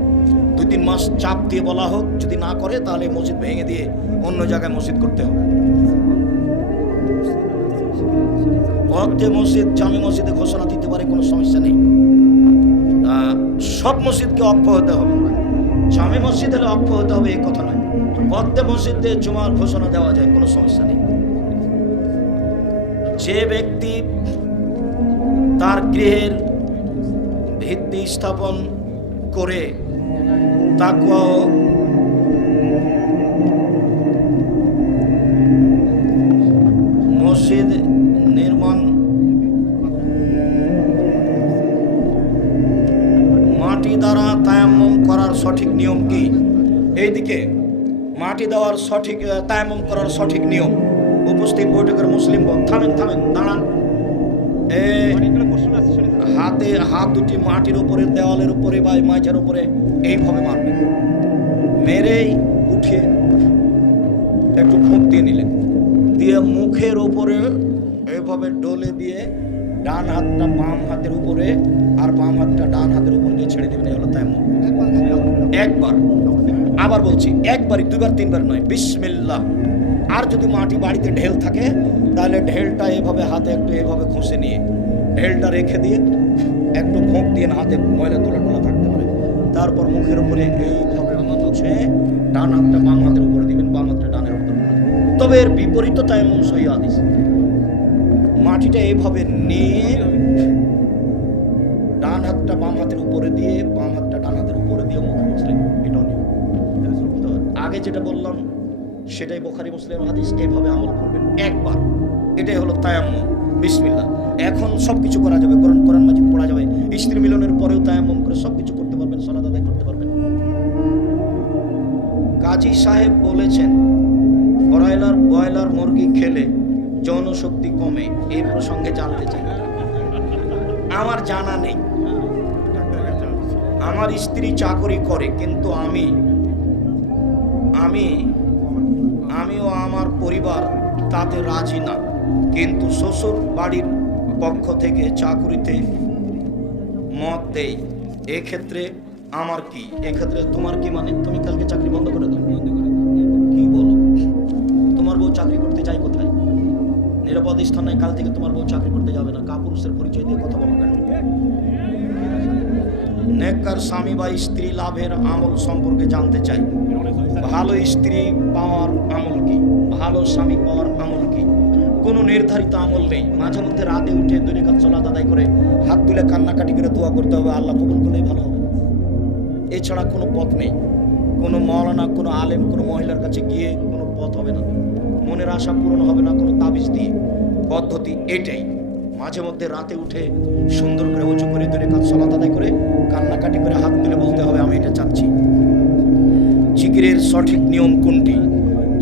2-3 মাস চাপ দিয়ে বলা হোক, যদি না করে তাহলে মসজিদ ভেঙে দিয়ে অন্য জায়গায় মসজিদ করতে হবে। ওয়াক্তিয়া মসজিদ জামে মসজিদে ঘোষণা দিতে পারে, কোনো সমস্যা নেই। সব মসজিদকে ওয়াকফ হতে হবে। জামে মসজিদ হলে ওয়াকফ হতে হবে এই কথা নয়। ওয়াক্তিয়া মসজিদে জুমার ঘোষণা দেওয়া যায়, কোনো সমস্যা নেই। যে ব্যক্তি তার গৃহের ভিত্তি স্থাপন করে তাকওয়া মসজিদ নির্মাণ মাটি দ্বারা তায়াম্মুম করার সঠিক নিয়ম কি? এইদিকে মাটি দেওয়ার সঠিক তায়াম্মুম করার সঠিক নিয়ম উপস্থিত বৈঠকের মুসলিম থামেন দাঁড়ান। হাত দুটি মাটির উপরে, দেওয়ালের উপরে বা মাঝের উপরে এইভাবে মারবেন। মেরেই উঠিয়ে একটু ফুঁক দিয়ে নিলেন, দিয়ে মুখের উপরে এইভাবে ডলে দিয়ে ডান হাতটা বাম হাতের উপরে আর বাম হাতটা ডান হাতের উপর দিয়ে ছেড়ে দেবেন। হলো তায়াম্মুম। একবার, আবার বলছি, একবারই, 2বার 3বার নয়। বিসমিল্লাহ। আর যদি মাটি বাড়িতে ঢেল থাকে তাহলে ঢেলটা এভাবে হাতে একটু এভাবে ঘষে নিয়ে ঢেলটা রেখে দিয়ে একটু ফোঁক দিয়ে হাতে ময়লা তোলা থাকতে পারে। তারপর মুখের উপরে এইভাবে মুছে ডান হাতটা বাম হাতের উপরে দিবেন, বাম হাতটা ডানের উপরে। তবে এর বিপরীত তায়াম্মুম সহিহ হাদিস। মাটিটা এইভাবে নিয়ে ডান হাতটা বাম হাতের উপরে দিয়ে বাম হাতটা ডান হাতের উপরে দিয়ে মুখে মুছলেন। এটাও নিয়ম। তো আগে যেটা বললাম সেটাই বুখারী মুসলিম হাদিস। এইভাবে আমল করবেন একবার। এটাই হলো তায়াম্মুম। বিসমিল্লাহ। এখন সবকিছু করা যাবে, কোরআন মাজিদ পড়া যাবে। স্ত্রী মিলনের পরেও তায়াম্মুম করে সবকিছু করতে পারবেন, সালাত আদায় করতে পারবেন। কাজী সাহেব বলেছেন ব্রয়লার মুরগি খেলে যৌন শক্তি কমে। এই প্রসঙ্গে জানতে চাই। আমার জানা নেই। আমার স্ত্রী চাকরি করে, কিন্তু আমিও আমার পরিবার তাতে রাজি না। কিন্তু শ্বশুর বাড়ির পক্ষ থেকে চাকরিতে মত দেই। এক্ষেত্রে আমার কি? এক্ষেত্রে তোমার কি? মানে তুমি কালকে চাকরি বন্ধ করে দাও। কি বলো? তোমার বউ চাকরি করতে যায় কোথায়? নিরাপদ স্থানে। কাল থেকে তোমার বউ চাকরি করতে যাবে না। কাপুরুষের পরিচয় দিয়ে কথা বলো কেন? নেককার স্বামী বা স্ত্রী লাভের আমল সম্পর্কে জানতে চাই। ভালো স্ত্রী পাওয়ার আমল কি? ভালো স্বামী পাওয়ার আমল কি? কোনো নির্ধারিত আমল নেই। মাঝে মধ্যে রাতে উঠে 2 রাকাত সালাত আদায় করে হাত তুলে কান্নাকাটি করে দোয়া করতে হবে, আল্লাহ কবুল করলেই ভালো হবে। এছাড়া কোনো পথ নেই। কোনো মাওলানা, কোনো আলেম, কোনো মহিলার কাছে গিয়ে কোনো পথ হবে না। মনের আশা পূরণ হবে না কোনো তাবিজ দিয়ে। পদ্ধতি এটাই। মাঝে মধ্যে রাতে উঠে সুন্দর করে উঁচু করে 2 রাকাত সালাত আদায় করে কান্নাকাটি করে হাত তুলে বলতে হবে, আমি এটা চাচ্ছি। জিকিরের সঠিক নিয়ম কোনটি?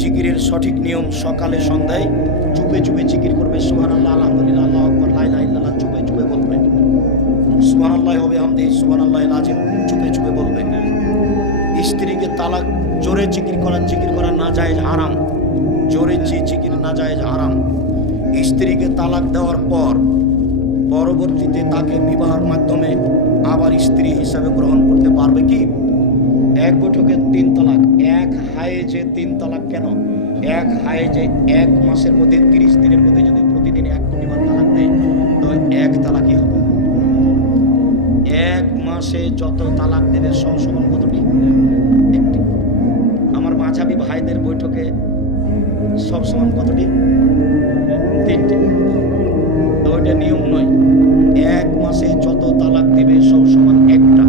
জিকিরের সঠিক নিয়ম সকালে সন্ধ্যায় চুপে চুপে জিকির করবে। সুবহানাল্লাহ, আলহামদুলিল্লাহ, আল্লাহু আকবার, লা ইলাহা ইল্লাল্লাহ চুপে চুপে বলবে। সুবহানাল্লাহি ওয়া বিহামদিহি, সুবহানাল্লাহিল আযীম চুপে চুপে বলবে। স্ত্রীকে তালাক জোরে জিকির করা না জায়েজ, হারাম। জোরে জিকির না জায়েজ, হারাম। স্ত্রীকে তালাক দেওয়ার পর পরবর্তীতে তাকে বিবাহের মাধ্যমে আবার স্ত্রী হিসাবে গ্রহণ করতে পারবে কি? এক বৈঠকে 3 তালাক, এক হায়েজে 3 তালাক। কেন? এক হায়েজে 1 মাসের মধ্যে 30 দিনের মধ্যে যদি প্রতিদিন 1 কোটি বার তালাক দেয় তো 1 তালাকই হবে। 1 মাসে যত তালাক দেবে সমান কতটি? 1টি। আমার মাঝাবি ভাইদের বৈঠকে সব সমান কতটি? 3টি। তো ওইটা নিয়ম নয়। 1 মাসে যত তালাক দেবে সব সমান 1টা।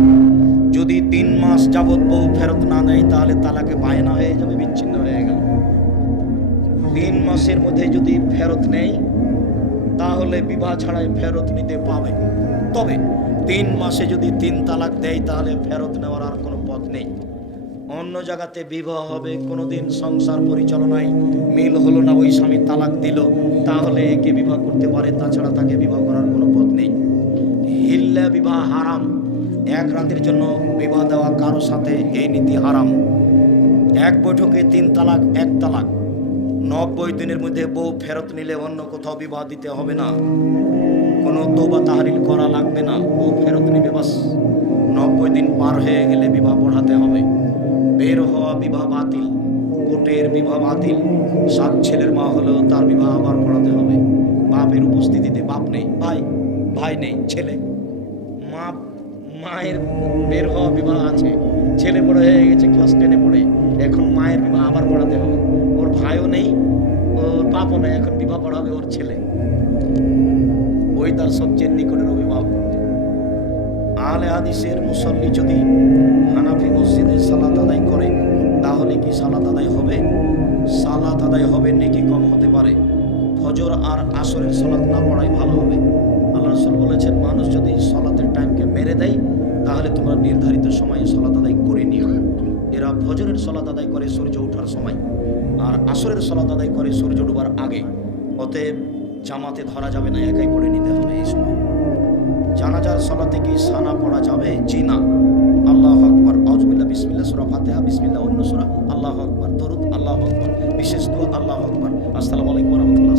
যদি 3 মাস যাবৎ বউ ফেরত না নেয় তাহলে তালাকে বায়না হয়ে যাবে, বিচ্ছিন্ন হয়ে গেল। 3 মাসের মধ্যে যদি ফেরত নেই তাহলে বিবাহ ছাড়াই ফেরত নিতে পাবে। তবে 3 মাসে যদি 3 তালাক দেয় তাহলে ফেরত নেওয়ার আর কোনো পথ নেই। অন্য জায়গাতে বিবাহ হবে, কোনোদিন সংসার পরিচালনায় মিল হলো না, ওই স্বামী তালাক দিল, তাহলে একে বিবাহ করতে পারে, তাছাড়া তাকে বিবাহ করার কোনো পথ নেই। হিল্লা বিবাহ হারাম, এক রাতের জন্য বিবাহ দেওয়া কারো সাথে, এই নীতি হারাম। এক বৈঠকে 3 তালাক, 1 তালাক। 90 দিনের মধ্যে বউ ফেরত নিলে অন্য কোথাও বিবাহ দিতে হবে না, কোনো তওবা তাহলিল করা লাগবে না, বউ ফেরত নিবে বাস। 90 দিন পার হয়ে গেলে বিবাহ পড়াতে হবে। বের হওয়া বিবাহ বাতিল, কোর্টের বিবাহ বাতিল। 7 ছেলের মা হলেও তার বিবাহ আবার পড়াতে হবে। বাপের উপস্থিতিতে, বাপ নেই, ভাই নেই, ছেলে, মায়ের বের হওয়া বিবাহ আছে, ছেলে বড় হয়ে গেছে, ক্লাস 10-এ পড়ে, এখন মায়ের বিবাহ আবার পড়াতে হবে। ওর ভাইও নেই, ওর বাপও নেই, এখন বিবাহ পড়াবে ওর ছেলে, ওই তার সবচেয়ে নিকটের অভিভাবক। আহলে হাদিসের মুসল্লি যদি হানাফি মসজিদে সালাত আদায় করে তাহলে কি সালাত আদায় হবে? সালাত আদায় হবে, নেকি কম হতে পারে। ফজর আর আসরের সালাত না পড়াই ভালো হবে। আল্লাহ রাসূল বলেছেন, মানুষ যদি সালাতের টাইমকে মেরে দেয় তাহলে তোমরা নির্ধারিত সময়ে সালাত আদায় করে নিও। এরা ফজরের সালাত আদায় করে সূর্য ওঠার সময়, আর আসরের সালাত আদায় করে সূর্য ডোবার আগে। অতএব জামাতে ধরা যাবে না, একাই পড়ে নিতে হবে এই সময়। জানাজার সালাতে কি সানা পড়া যাবে? জি না। আল্লাহু আকবার, আউযুবিল্লাহ, বিসমিল্লাহ, সূরা ফাতিহা, বিসমিল্লাহ, অন্য সূরা, আল্লাহু আকবার, দরুদ, আল্লাহু আকবার, বিশেষ দোয়া, আল্লাহু আকবার, আসসালামু আলাইকুম ওয়া রাহমাতুল্লাহ।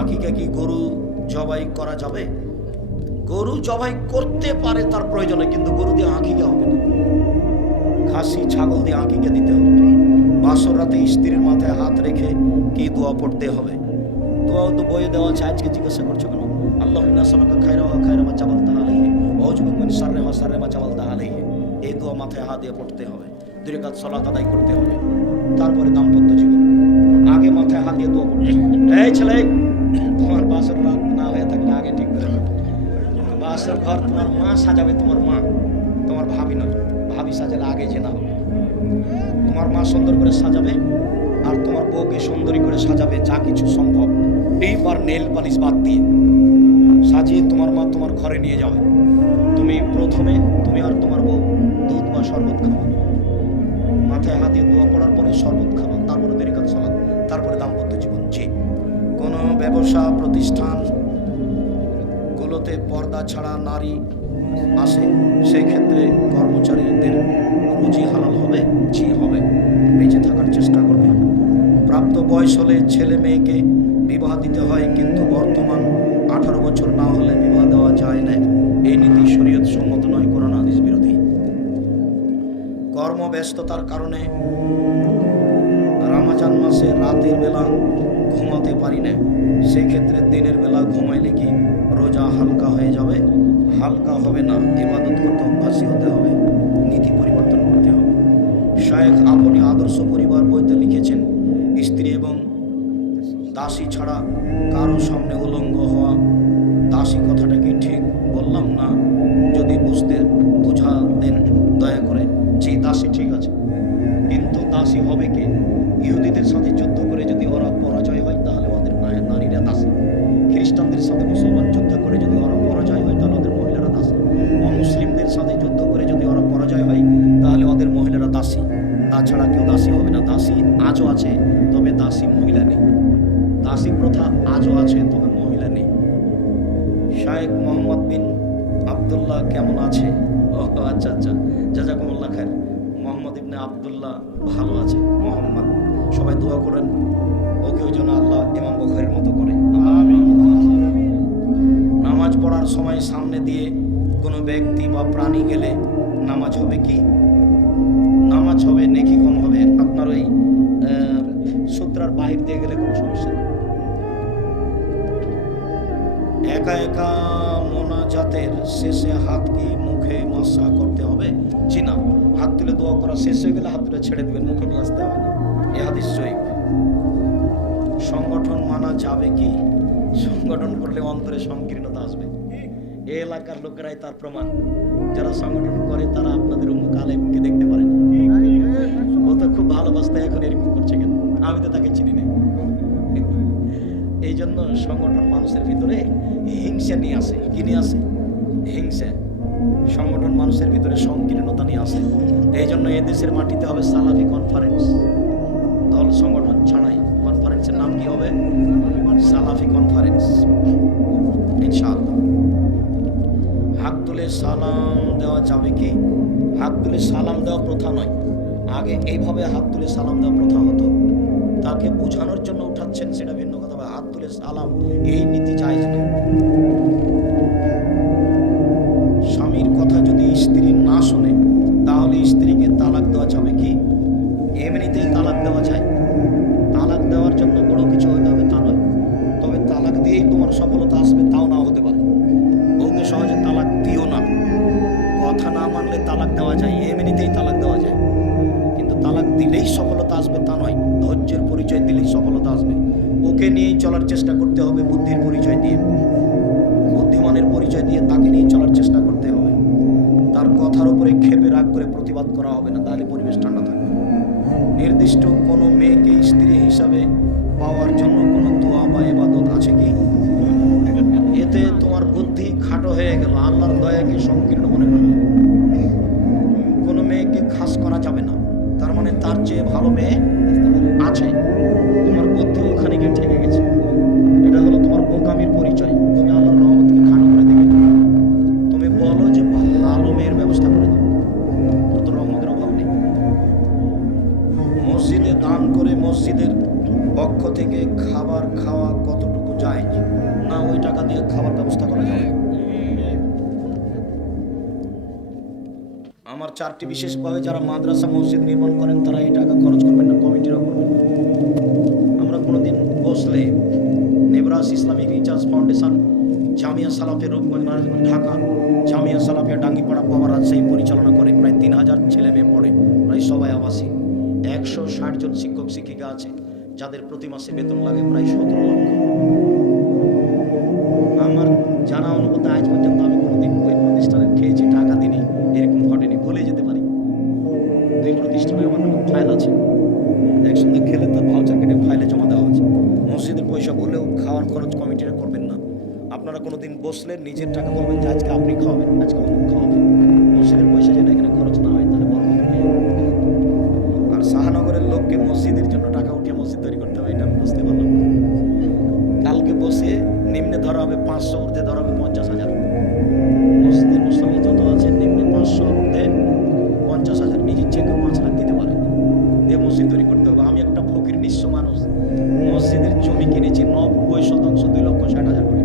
আকিকা কি গরু জবাই করা যাবে? গরু জবাই করতে পারে তার প্রয়োজনে, কিন্তু গরু দিয়ে আকিকা হবে না। খাসি, ছাগল দিয়ে আকিকা দিতে হবে। বাসর রাতে স্ত্রীর মাথায় হাত রেখে কি দোয়া পড়তে হবে? দোয়াও তো বইয়ে দেওয়া আছে, আজকে জিজ্ঞাসা করছো কেন? আল্লাহুম্মা সাল্লাকা খায়রা ওয়া খায়রা মা জাবালতা আলাইহি ওয়া আউযুবিকা মিন শাররি মা শাররি মা জাবালতা আলাইহি। এই দোয়া মাথায় হাত দিয়ে পড়তে হবে। 2 রাকাত সালাত আদায় করতে হবে। তারপরে দাম্পত্য জীবন, আগে মাথায় হাত দিয়ে দোয়া পড়তে হবে। এই ছেলে, তোমার বাসর রাত না হয়ে থাকলে আগে ঠিক করে নেবে। বাসর ঘর তোমার মা সাজাবে, তোমার মা, তোমার ভাবি নয়। ভাবি সাজালে আগে জেনা হবে। তোমার মা সুন্দর করে সাজাবে, আর তোমার বউকে সুন্দরী করে সাজাবে, যা কিছু সম্ভব, টিপ আর নেল পালিশ বাদ দিয়ে সাজিয়ে তোমার মা তোমার ঘরে নিয়ে যাবে। প্রথমে তুমি আর তোমার বউ দুধ বা শরবত খাওয়া, মাথায় হাত দিয়ে দোয়া পড়ার পরে শরবত খাওয়া, তারপরে 2 রাকাত সালাত, তারপরে দাম্পত্য জীবন। জি, কোনো ব্যবসা প্রতিষ্ঠান গুলোতে পর্দা ছাড়া নারী আসে, সেই ক্ষেত্রে কর্মচারীদের রুজি হালাল হবে? জি হবে, বেঁচে থাকার চেষ্টা করবে। প্রাপ্ত বয়স হলে ছেলে মেয়েকে বিবাহ দিতে হয়, কিন্তু বর্তমান 18 বছর না হলে বিবাহ দেওয়া যায় না। এই নীতি শরীয়ত সম্মত নয়, কোরআন হাদিস বিরোধী। কর্মব্যস্ততার কারণে রমজান মাসে রাতের বেলা ঘুমাতে পারি না, সেই ক্ষেত্রে দিনের বেলা ঘুমাইলে কি রোজা হালকা হয়ে যাবে? হালকা হবে না, ইবাদত করতে অভ্যাসী হতে হবে, নীতি পরিবর্তন করতে হবে। শায়েখ আপনি আদর্শ পরিবার বইতে লিখেছেন, স্ত্রী এবং দাসী ছাড়া কারো সামনে উলঙ্গ হওয়া। দাসী কথাটা কি ঠিক বললাম না? যদি বুঝা দেন দয়া করে। জি, দাসী ঠিক আছে, কিন্তু দাসী হবে কে? ইহুদিদের সাথে যুদ্ধ করে যদি ওরা পরাজয় হয় তাহলে ওদের নারীরা দাসী। খ্রিস্টানদের সাথে মুসলমান যুদ্ধ করে যদি ওরা পরাজয় হয় তাহলে ওদের মহিলারা দাসী। অমুসলিমদের সাথে যুদ্ধ করে যদি ওরা পরাজয় হয় তাহলে ওদের মহিলারা দাসী। তাছাড়া কেউ দাসী হবে না। দাসী আজও আছে, তবে দাসী মহিলা নেই। দাসী প্রথা আজও আছে, তবে মহিলা নেই। শায়েখ মোহাম্মদ বিন আব্দুল্লাহ কেমন আছে? আচ্ছা আচ্ছা, জাযাকুমুল্লাহ খায়ের। মোহাম্মদ ইবনে আব্দুল্লাহ ভালো আছে। মোহাম্মদ, সবাই দোয়া করেন ওকে ওই জন্য আল্লাহ ইমাম বুখারীর মতো করে। নামাজ পড়ার সময় সামনে দিয়ে কোনো ব্যক্তি বা প্রাণী গেলে নামাজ হবে কি? নামাজ হবে, নেকি কম হবে। আপনার ওই সূত্রার বাহির দিয়ে গেলে কোনো সমস্যা নেই। একা একা মোনাজাতের শেষে হাত কি মুখে মাসা করতে হবে? জি না, হাত তুলে দোয়া করা শেষ হয়ে গেলে হাত তুলে ছেড়ে দিবেন, মুখে নিয়ে আসতে হবে না। এ হাদিস সহিহ। সংগঠন মানা যাবে কি? সংগঠন করলে অন্তরে সংকীর্ণতা আসবে। এই এলাকার লোকেরাই তার প্রমাণ। যারা সংগঠন করে তারা আপনাদের উম্মুক আলেমকে দেখতে পারে না। ও তো খুব ভালোবাসতে, এখন এরকম করছে কেন? আমি তো তাকে চিনি না। এই জন্য সংগঠন মানুষের ভিতরে হিংসা নিয়ে আসে। কি নিয়ে আসে? হিংসা। সংগঠন মানুষের ভিতরে সংকীর্ণতা নিয়ে আসে। এই জন্য এদেশের মাটিতে হবে সালাফি কনফারেন্স। দল সংগঠন ছাড়াই কনফারেন্সের নাম কি হবে? সালাফি কনফারেন্স, ইনশাআল্লাহ। হাত তুলে সালাম দেওয়া যাবে কি? হাত তুলে সালাম দেওয়া প্রথা নয়। আগে এইভাবে হাত তুলে সালাম দেওয়া প্রথা হতো। তাকে বোঝানোর জন্য উঠাচ্ছেন সেটা ভিন্ন কথা। হাত তুলে সালাম এই নীতি জায়েজ নয়। স্বামীর কথা যদি স্ত্রী না শোনে তাহলে স্ত্রীকে তালাক দেওয়া যাবে কি? এমনিতেই তালাক দেওয়া যায়। তালাক দেওয়ার জন্য বড় কিছু হতে হবে তা নয়। তবে তালাক দিয়েই তোমার সফলতা আসবে তাও না হতে পারে। বউকে সহজে তালাক দিও না। কথা না মানলে তালাক দেওয়া যায়, এমনিতেই তালাক দেওয়া যায়। কিন্তু তালাক দিলেই সফলতা আসবে তা নয়। ধৈর্যের পরিচয় দিলেই সফলতা আসবে। ওকে নিয়েই চলার চেষ্টা করতে হবে, বুদ্ধির পরিচয় দিয়ে, বুদ্ধিমানের পরিচয় দিয়ে তাকে নিয়ে চলার চেষ্টা করতে হবে। তার কথার উপরে ক্ষেপে রাগ করে প্রতিবাদ করা হবে না, তাহলে পরিবেশ ঠান্ডা থাকবে। নির্দিষ্ট কোনো মেয়েকে স্ত্রী হিসাবে পাওয়ার জন্য কোনো দোয়া বা ইবাদত আছে কি? এতে তোমার বুদ্ধি খাটো হয়ে গেল, আল্লাহর দয়াকে সংকীর্ণ মনে করলে। কোনো মেয়েকে খাস করা যাবে না, তার মানে তার চেয়ে ভালো মেয়ে আছে। তোমার বুদ্ধি ওখানে গিয়ে ঠেকে গেছে। এটা হলো তোমার বোকামির পরিচয়। তুমি আল্লাহর রহমতকে খাটো করে দেখেছো। তুমি বলো যে ভালো মেয়ের ব্যবস্থা করে দাও, তোর তো রহমতের অভাব নেই। মসজিদে দান করে মসজিদের পক্ষ থেকে খাবার খাওয়া কতটুকু যায় না? ওই টাকা দিয়ে খাবার ব্যবস্থা করা যায়। আমার চারটি বিশেষভাবে যারা মাদ্রাসা মসজিদ নির্মাণ করেন তারা এই টাকা খরচ করবেন না, কমিটিরাও করবেন। আমরা কোনোদিন বসলে Nebras Islamic research foundation, Jamia Salafia Rupganj Dhaka, Jamia Salafia Dangipara পাওয়া রাজশাহী পরিচালনা করে। প্রায় 3000 ছেলে মেয়ে পড়ে, প্রায় সবাই আবাসী। 160 জন শিক্ষক শিক্ষিকা আছে যাদের প্রতি মাসে বেতন লাগে প্রায় 17 লক্ষ। আমার জানা অনুভূতি আজ পর্যন্ত আমি কোনোদিন ওই প্রতিষ্ঠানে খেয়েছি, টাকা দিনি, এরকম ঘটেনি। ভুলে যেতে পারি। দুই প্রতিষ্ঠানে আমার নামে ফাইল আছে, একসঙ্গে খেলে তার ভাউচার কেটে ফাইলে জমা দেওয়া আছে। মসজিদের পয়সা বললেও খাওয়ার খরচ কমিটিরা করবেন না। আপনারা কোনোদিন বসলে নিজের টাকা বলবেন যে আজকে আপনি খাওয়াবেন, আজকে অমুক খাওয়াবেন। মসজিদের পয়সা যেটা এখানে খরচ না হয় তাহলে বড় কথা। আর শাহনগরের লোককে মসজিদের জন্য টাকা উঠিয়ে মসজিদ তৈরি করতে হবে, এটা আমি বুঝতে পারলাম না। কালকে বসে নিম্নে ধরা হবে 500, ঊর্ধ্বে ধরা হবে 50,000। মসজিদের মুসল্লি যত আছে নিম্নে 500, ঊর্ধ্বে 50,000। নিজের চেকে 5 লাখ দিতে পারে, দিয়ে মসজিদ তৈরি করতে হবে। আমি একটা ফকির নিঃস্ব মানুষ, মসজিদের জমি কিনেছি 90% 2,60,000 করে।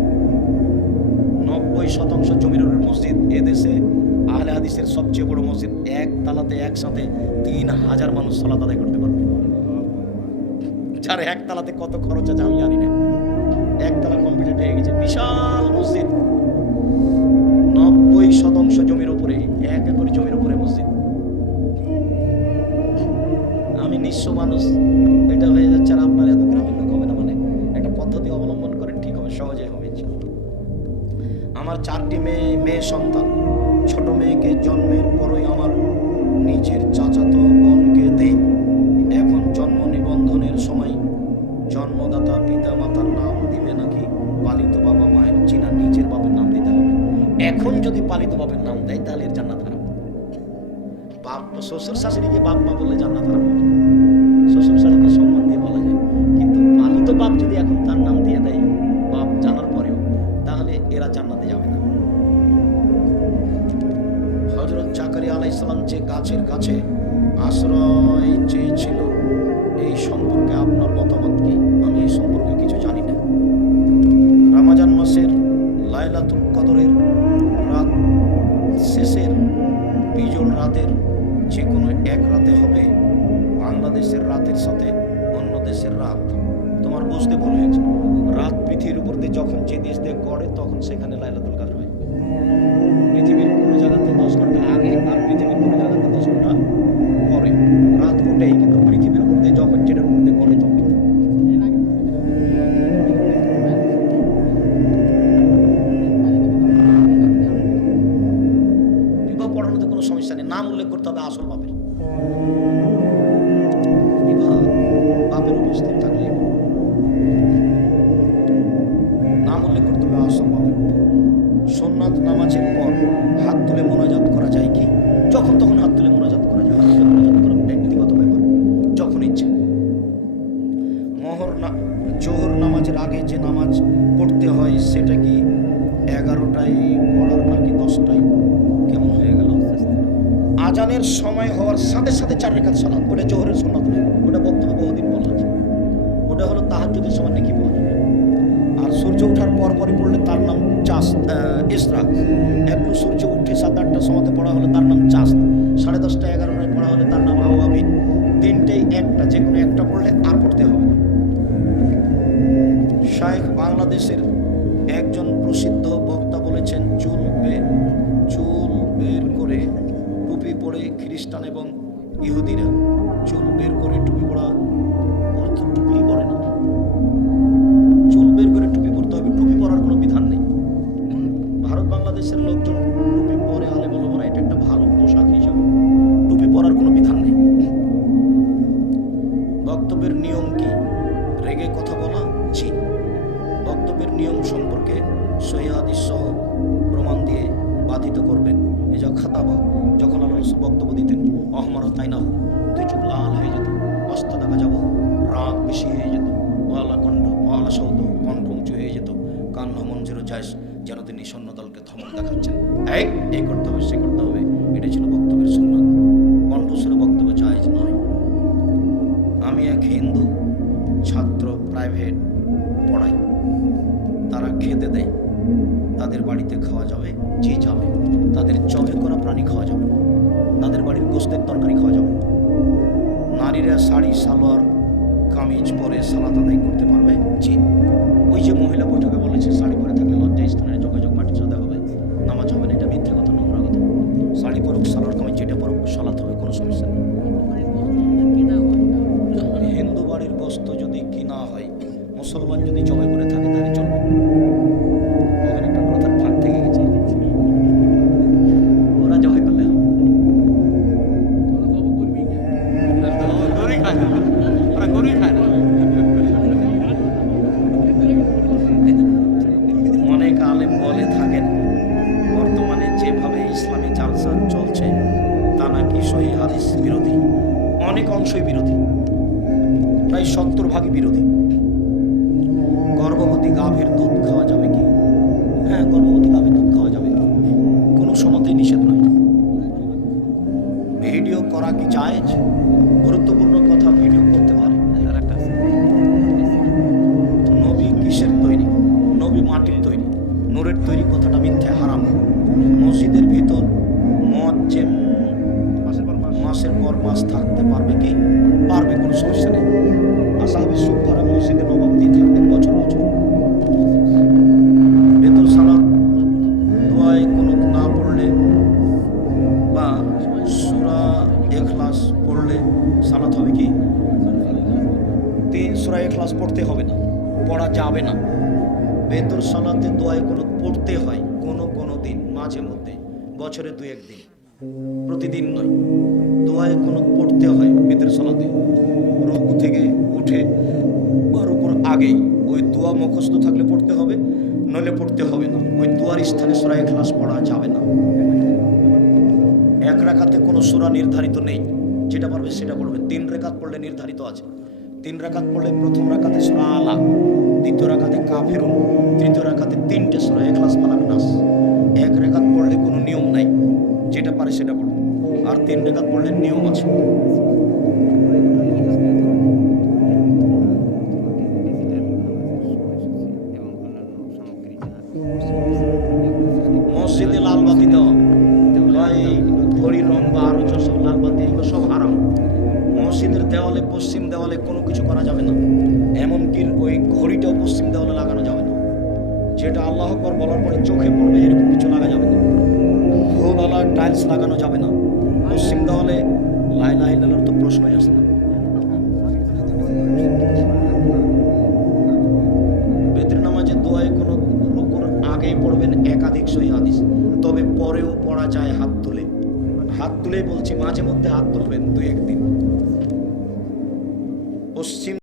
90% জমির উপর মসজিদ। এদেশে আহলে হাদিসের সবচেয়ে বড় মসজিদ। এক তালাতে একসাথে 3,000 মানুষ সালাত আদায় করতে পারবে। যার এক তালাতে কত খরচ আছে আমি জানি না। একতলা কমপ্লিট হয়ে গেছে, বিশাল মসজিদ। 90% জমির উপরে, 1 একর জমির উপরে মসজিদ। আমি নিঃস্ব মানুষ, এটা হয়ে যাচ্ছে। আর আপনার এত গ্রামীণ লোক হবে না, মানে একটা পদ্ধতি অবলম্বন করেন, ঠিক হবে, সহজে হবে ইনশাআল্লাহ। আমার 4টি মেয়ে সন্তান। ছোট মেয়েকে জন্মের পরই আমার নিজের চাচাতো বোনকে দেই। এখন জন্ম নিবন্ধনের সময় জন্মদাতা পিতা মাতার নাম দিবে নাকি পালিত বাবা মায়ের চিনা নিজের বাবার নাম দিতে হবে? এখন যদি পালিত বাবার নাম দেয় তাহলে এর জান্নাত হারাম। বাপ শ্বশুর শাশুড়িকে বাপ মা বললে জান্নাত হারাম। শ্বশুর শাশুড়িকে সম্মান দিয়ে বলা যায়, কিন্তু পালিত বাপ যদি এখন তার নাম দিয়ে দেয় বাপ জানার পরেও, তাহলে এরা জান্নাতে যাবে না। হযরত জাকারিয়া আলাইহিস সালাম যে গাছের কাছে আশ্রয় চেয়েছিল, এই সম্পর্কে আপনার মতামত কি? আমি এই সম্পর্কে কিছু জানি না। রমজান মাসের লাইলাতুল কদরের রাত শেষের বিজোড় রাতের যে কোনো এক রাতে হবে। বাংলাদেশের রাতের সাথে অন্য দেশের রাত তোমার বুঝতে ভুল হয়েছে। রাত পৃথিবীর উপর দিয়ে যখন যে দেশ দিয়ে গড়ে তখন সেখানে লাইলাতুল কদর হয়। পৃথিবীর কোনো জায়গাতে 10 ঘন্টা আগে আর পৃথিবীর কোনো জায়গাতে 10 ঘন্টা পরে রাত ওঠেই, কিন্তু পৃথিবীর উপর দিয়ে যখন যেটার উপর দিয়ে গড়ে তখন। বিবাহ পড়ানোতে কোনো সমস্যা নেই, নাম উল্লেখ করতে হবে আসল বাপের। বিবাহ বাপের উপস্থিত থাকলে আজানের সময় হওয়ার সাথে সাথে 4 রাকাত সালাত, ওটা জোহরের সুন্নাত নয়, ওটা বক্তব্য বহুদিন বলা আছে। ওটা হলো তাহাজ্জুদের সময় নাকি পাওয়া যাবে। আর সূর্য ওঠার পরপরই পড়লে তার নাম ইসরাক। একটু সূর্য উঠে 7-8টার সময়তে পড়া হলে তার নাম চাস্ত, 10:30 11টায় পড়া হলে তার নাম আওয়াবিন। তিনটেই একটা, যে কোনো একটা পড়লে আর পড়তে হবে না। শায়েখ বাংলাদেশের একজন প্রসিদ্ধ বক্তা বলেছেন, চুল বের করে টুপি পরে খ্রিস্টান এবং ইহুদিরা চুল বের করে টুপি পরা অর্থ টুপি পরে না। চুল বের করে টুপি পরতে হবে, টুপি পরার কোনো বিধান নেই। ভারত বাংলাদেশের লোকজন টুপি পরে, আলে বলবো না এটা একটা ভালো পোশাক হিসাবে, টুপি পরার কোনো বিধান নেই। বক্তব্যের নিয়ম কি? রেগে কথা বলা? জি। বক্তব্যের নিয়ম সম্পর্কে সহিহ হাদিস সহ প্রমাণ দিয়ে বাধিত করবেন। এই যে খাতাবা, যখন আল্লাহ রাসূল বক্তব্য দিতেন, অহমারা তাই না, দুই চোখ লাল হয়ে যেত, অস্ত দেখা যাব, রাগ বেশি হয়ে যেত, ওয়ালা কণ্ঠ ওয়ালা শব্দ, কণ্ঠ উঁচু হয়ে যেত, কান্না মঞ্জুর জায়স, যেন তিনি সৈন্য দলকে ধমক দেখাচ্ছেন, এই করতে হবে, সে করতে হবে। এটা ছিল বক্তব্যের সুন্নাত। কণ্ঠস্বরে বক্তব্য জায়েজ নয়। আমি এক হিন্দু ছাত্র প্রাইভেট পড়াই, তারা খেতে দেয়, তাদের বাড়িতে খাওয়া যাবে? জি যাবে। তাদের জবে করা প্রাণী খাওয়া যাবে না, তাদের বাড়ির গোশতের তরকারি খাওয়া যাবে না। নারীরা শাড়ি সালোয়ার কামিজ পরে সালাত আদায় করতে পারবে? জি। ওই যে মহিলা বৈঠকে বলেছে শাড়ি পরে থাকলে লজ্জা স্থানের যোগাযোগ মাটির সাথে হবে, নামাজ হবে না, এটা মিথ্যে কথা, নোংরা কথা। শাড়ি পরুক, সালোয়ার কামিজ যেটা পরুক, সালাত হবে, কোনো সমস্যা নেই। হিন্দু বাড়ির গোশত যদি কিনা হয়, মুসলমান যদি জবাই করে থাকে তাহলে চলবে। ওখানে একটা কথার ফাঁক থেকে গেছে, ওরা জবাই করলে অনেক আলেম বলে থাকেন বর্তমানে যেভাবে ইসলামী জালসা চলছে তা নাকি সহিহ হাদিস বিরোধী। অনেক অংশই বিরোধী, প্রায় 70% বিরোধী। গর্ভবতী গাভীর দুধ খাওয়া যাবে কি? হ্যাঁ, গর্ভবতী গাভীর দুধ খাওয়া যাবে, কোনো সময়তেই নিষেধ নয়। ভিডিও করা কি জায়েজ? গুরুত্বপূর্ণ কথা ভিডিও করতে পারে। নবী কিসের তৈরি? নবী মাটির তৈরি, নূরের তৈরি, কথাটা মিথ্যে, হারাম। মসজিদের ভিতর মুয়াজ্জিম মাসের পর মাস থাকতে পারবে কি? পারবে, কোনো সমস্যা নেই। আসহাবে সুফারা মসজিদে নববী থাকতেন বছর বছর। বেতর সালাত দোয়ায়ে কুনুত না পড়লে বা সূরা ইখলাস পড়লে সালাত হবে কি? 3 সূরা ইখলাস পড়তে হবে না, পড়া যাবে না। বেতর সালাতে দোয়ায়ে কুনুত পড়তে হয় কোনো দিন, মাঝে মধ্যে, বছরে 2-1 দিন, প্রতিদিন নয়। দোয়ায়ে কুনুত পড়তে হয় বেতর সালাতে, রুকু থেকে উঠে বা রুকুর আগেই। ওই দোয়া মুখস্থ থাকলে পড়তে হবে, নইলে পড়তে হবে না। ওই দোয়ার স্থানে সূরা ইখলাস পড়া যাবে না। 1 রাকাতে কোনো সূরা নির্ধারিত নেই, যেটা পারবে সেটা পড়বে। 3 রাকাত পড়লে নির্ধারিত আছে। 3 রাকাত পড়লে প্রথম রাকাতে সূরা আলা, দ্বিতীয় রাকাতে কাফিরুন, তৃতীয় রাকাতে 3টে সূরা ইখলাস ফালাক নাস। 1 রাকাত পড়লে কোনো নিয়ম নাই, যেটা পারে সেটা পড়বে। আর 3 রাকাত পড়লে নিয়ম আছে। মসজিদে লাল বাতি দেওয়া, ঘড়ির রং বা আরো সব লাল বাতি, এগুলো সব হারাম। মসজিদের দেওয়ালে, পশ্চিম দেওয়ালে কোনো কিছু করা যাবে না, এমনকি ওই ঘড়িটাও পশ্চিম দেওয়ালে লাগানো যাবে না। যেটা আল্লাহ আকবার বলার পরে চোখে পড়বে এরকম কিছু লাগা যাবে না। ফুলওয়ালা টাইলস লাগানো যাবে না। পশ্চিম দেওয়ালে লা ইলাহা ইল্লাল্লাহর তো প্রশ্নই আসে না। বেতর নামাজে দোয়ায়ে কোনো রুকুর আগেই পড়বেন একাধিক সহিহ হাদিস, তবে পরেও পড়া যায় হাত তুলে। হাত তুলেই বলছি, মাঝে মধ্যে হাত তুলবেন 2-1 দিন।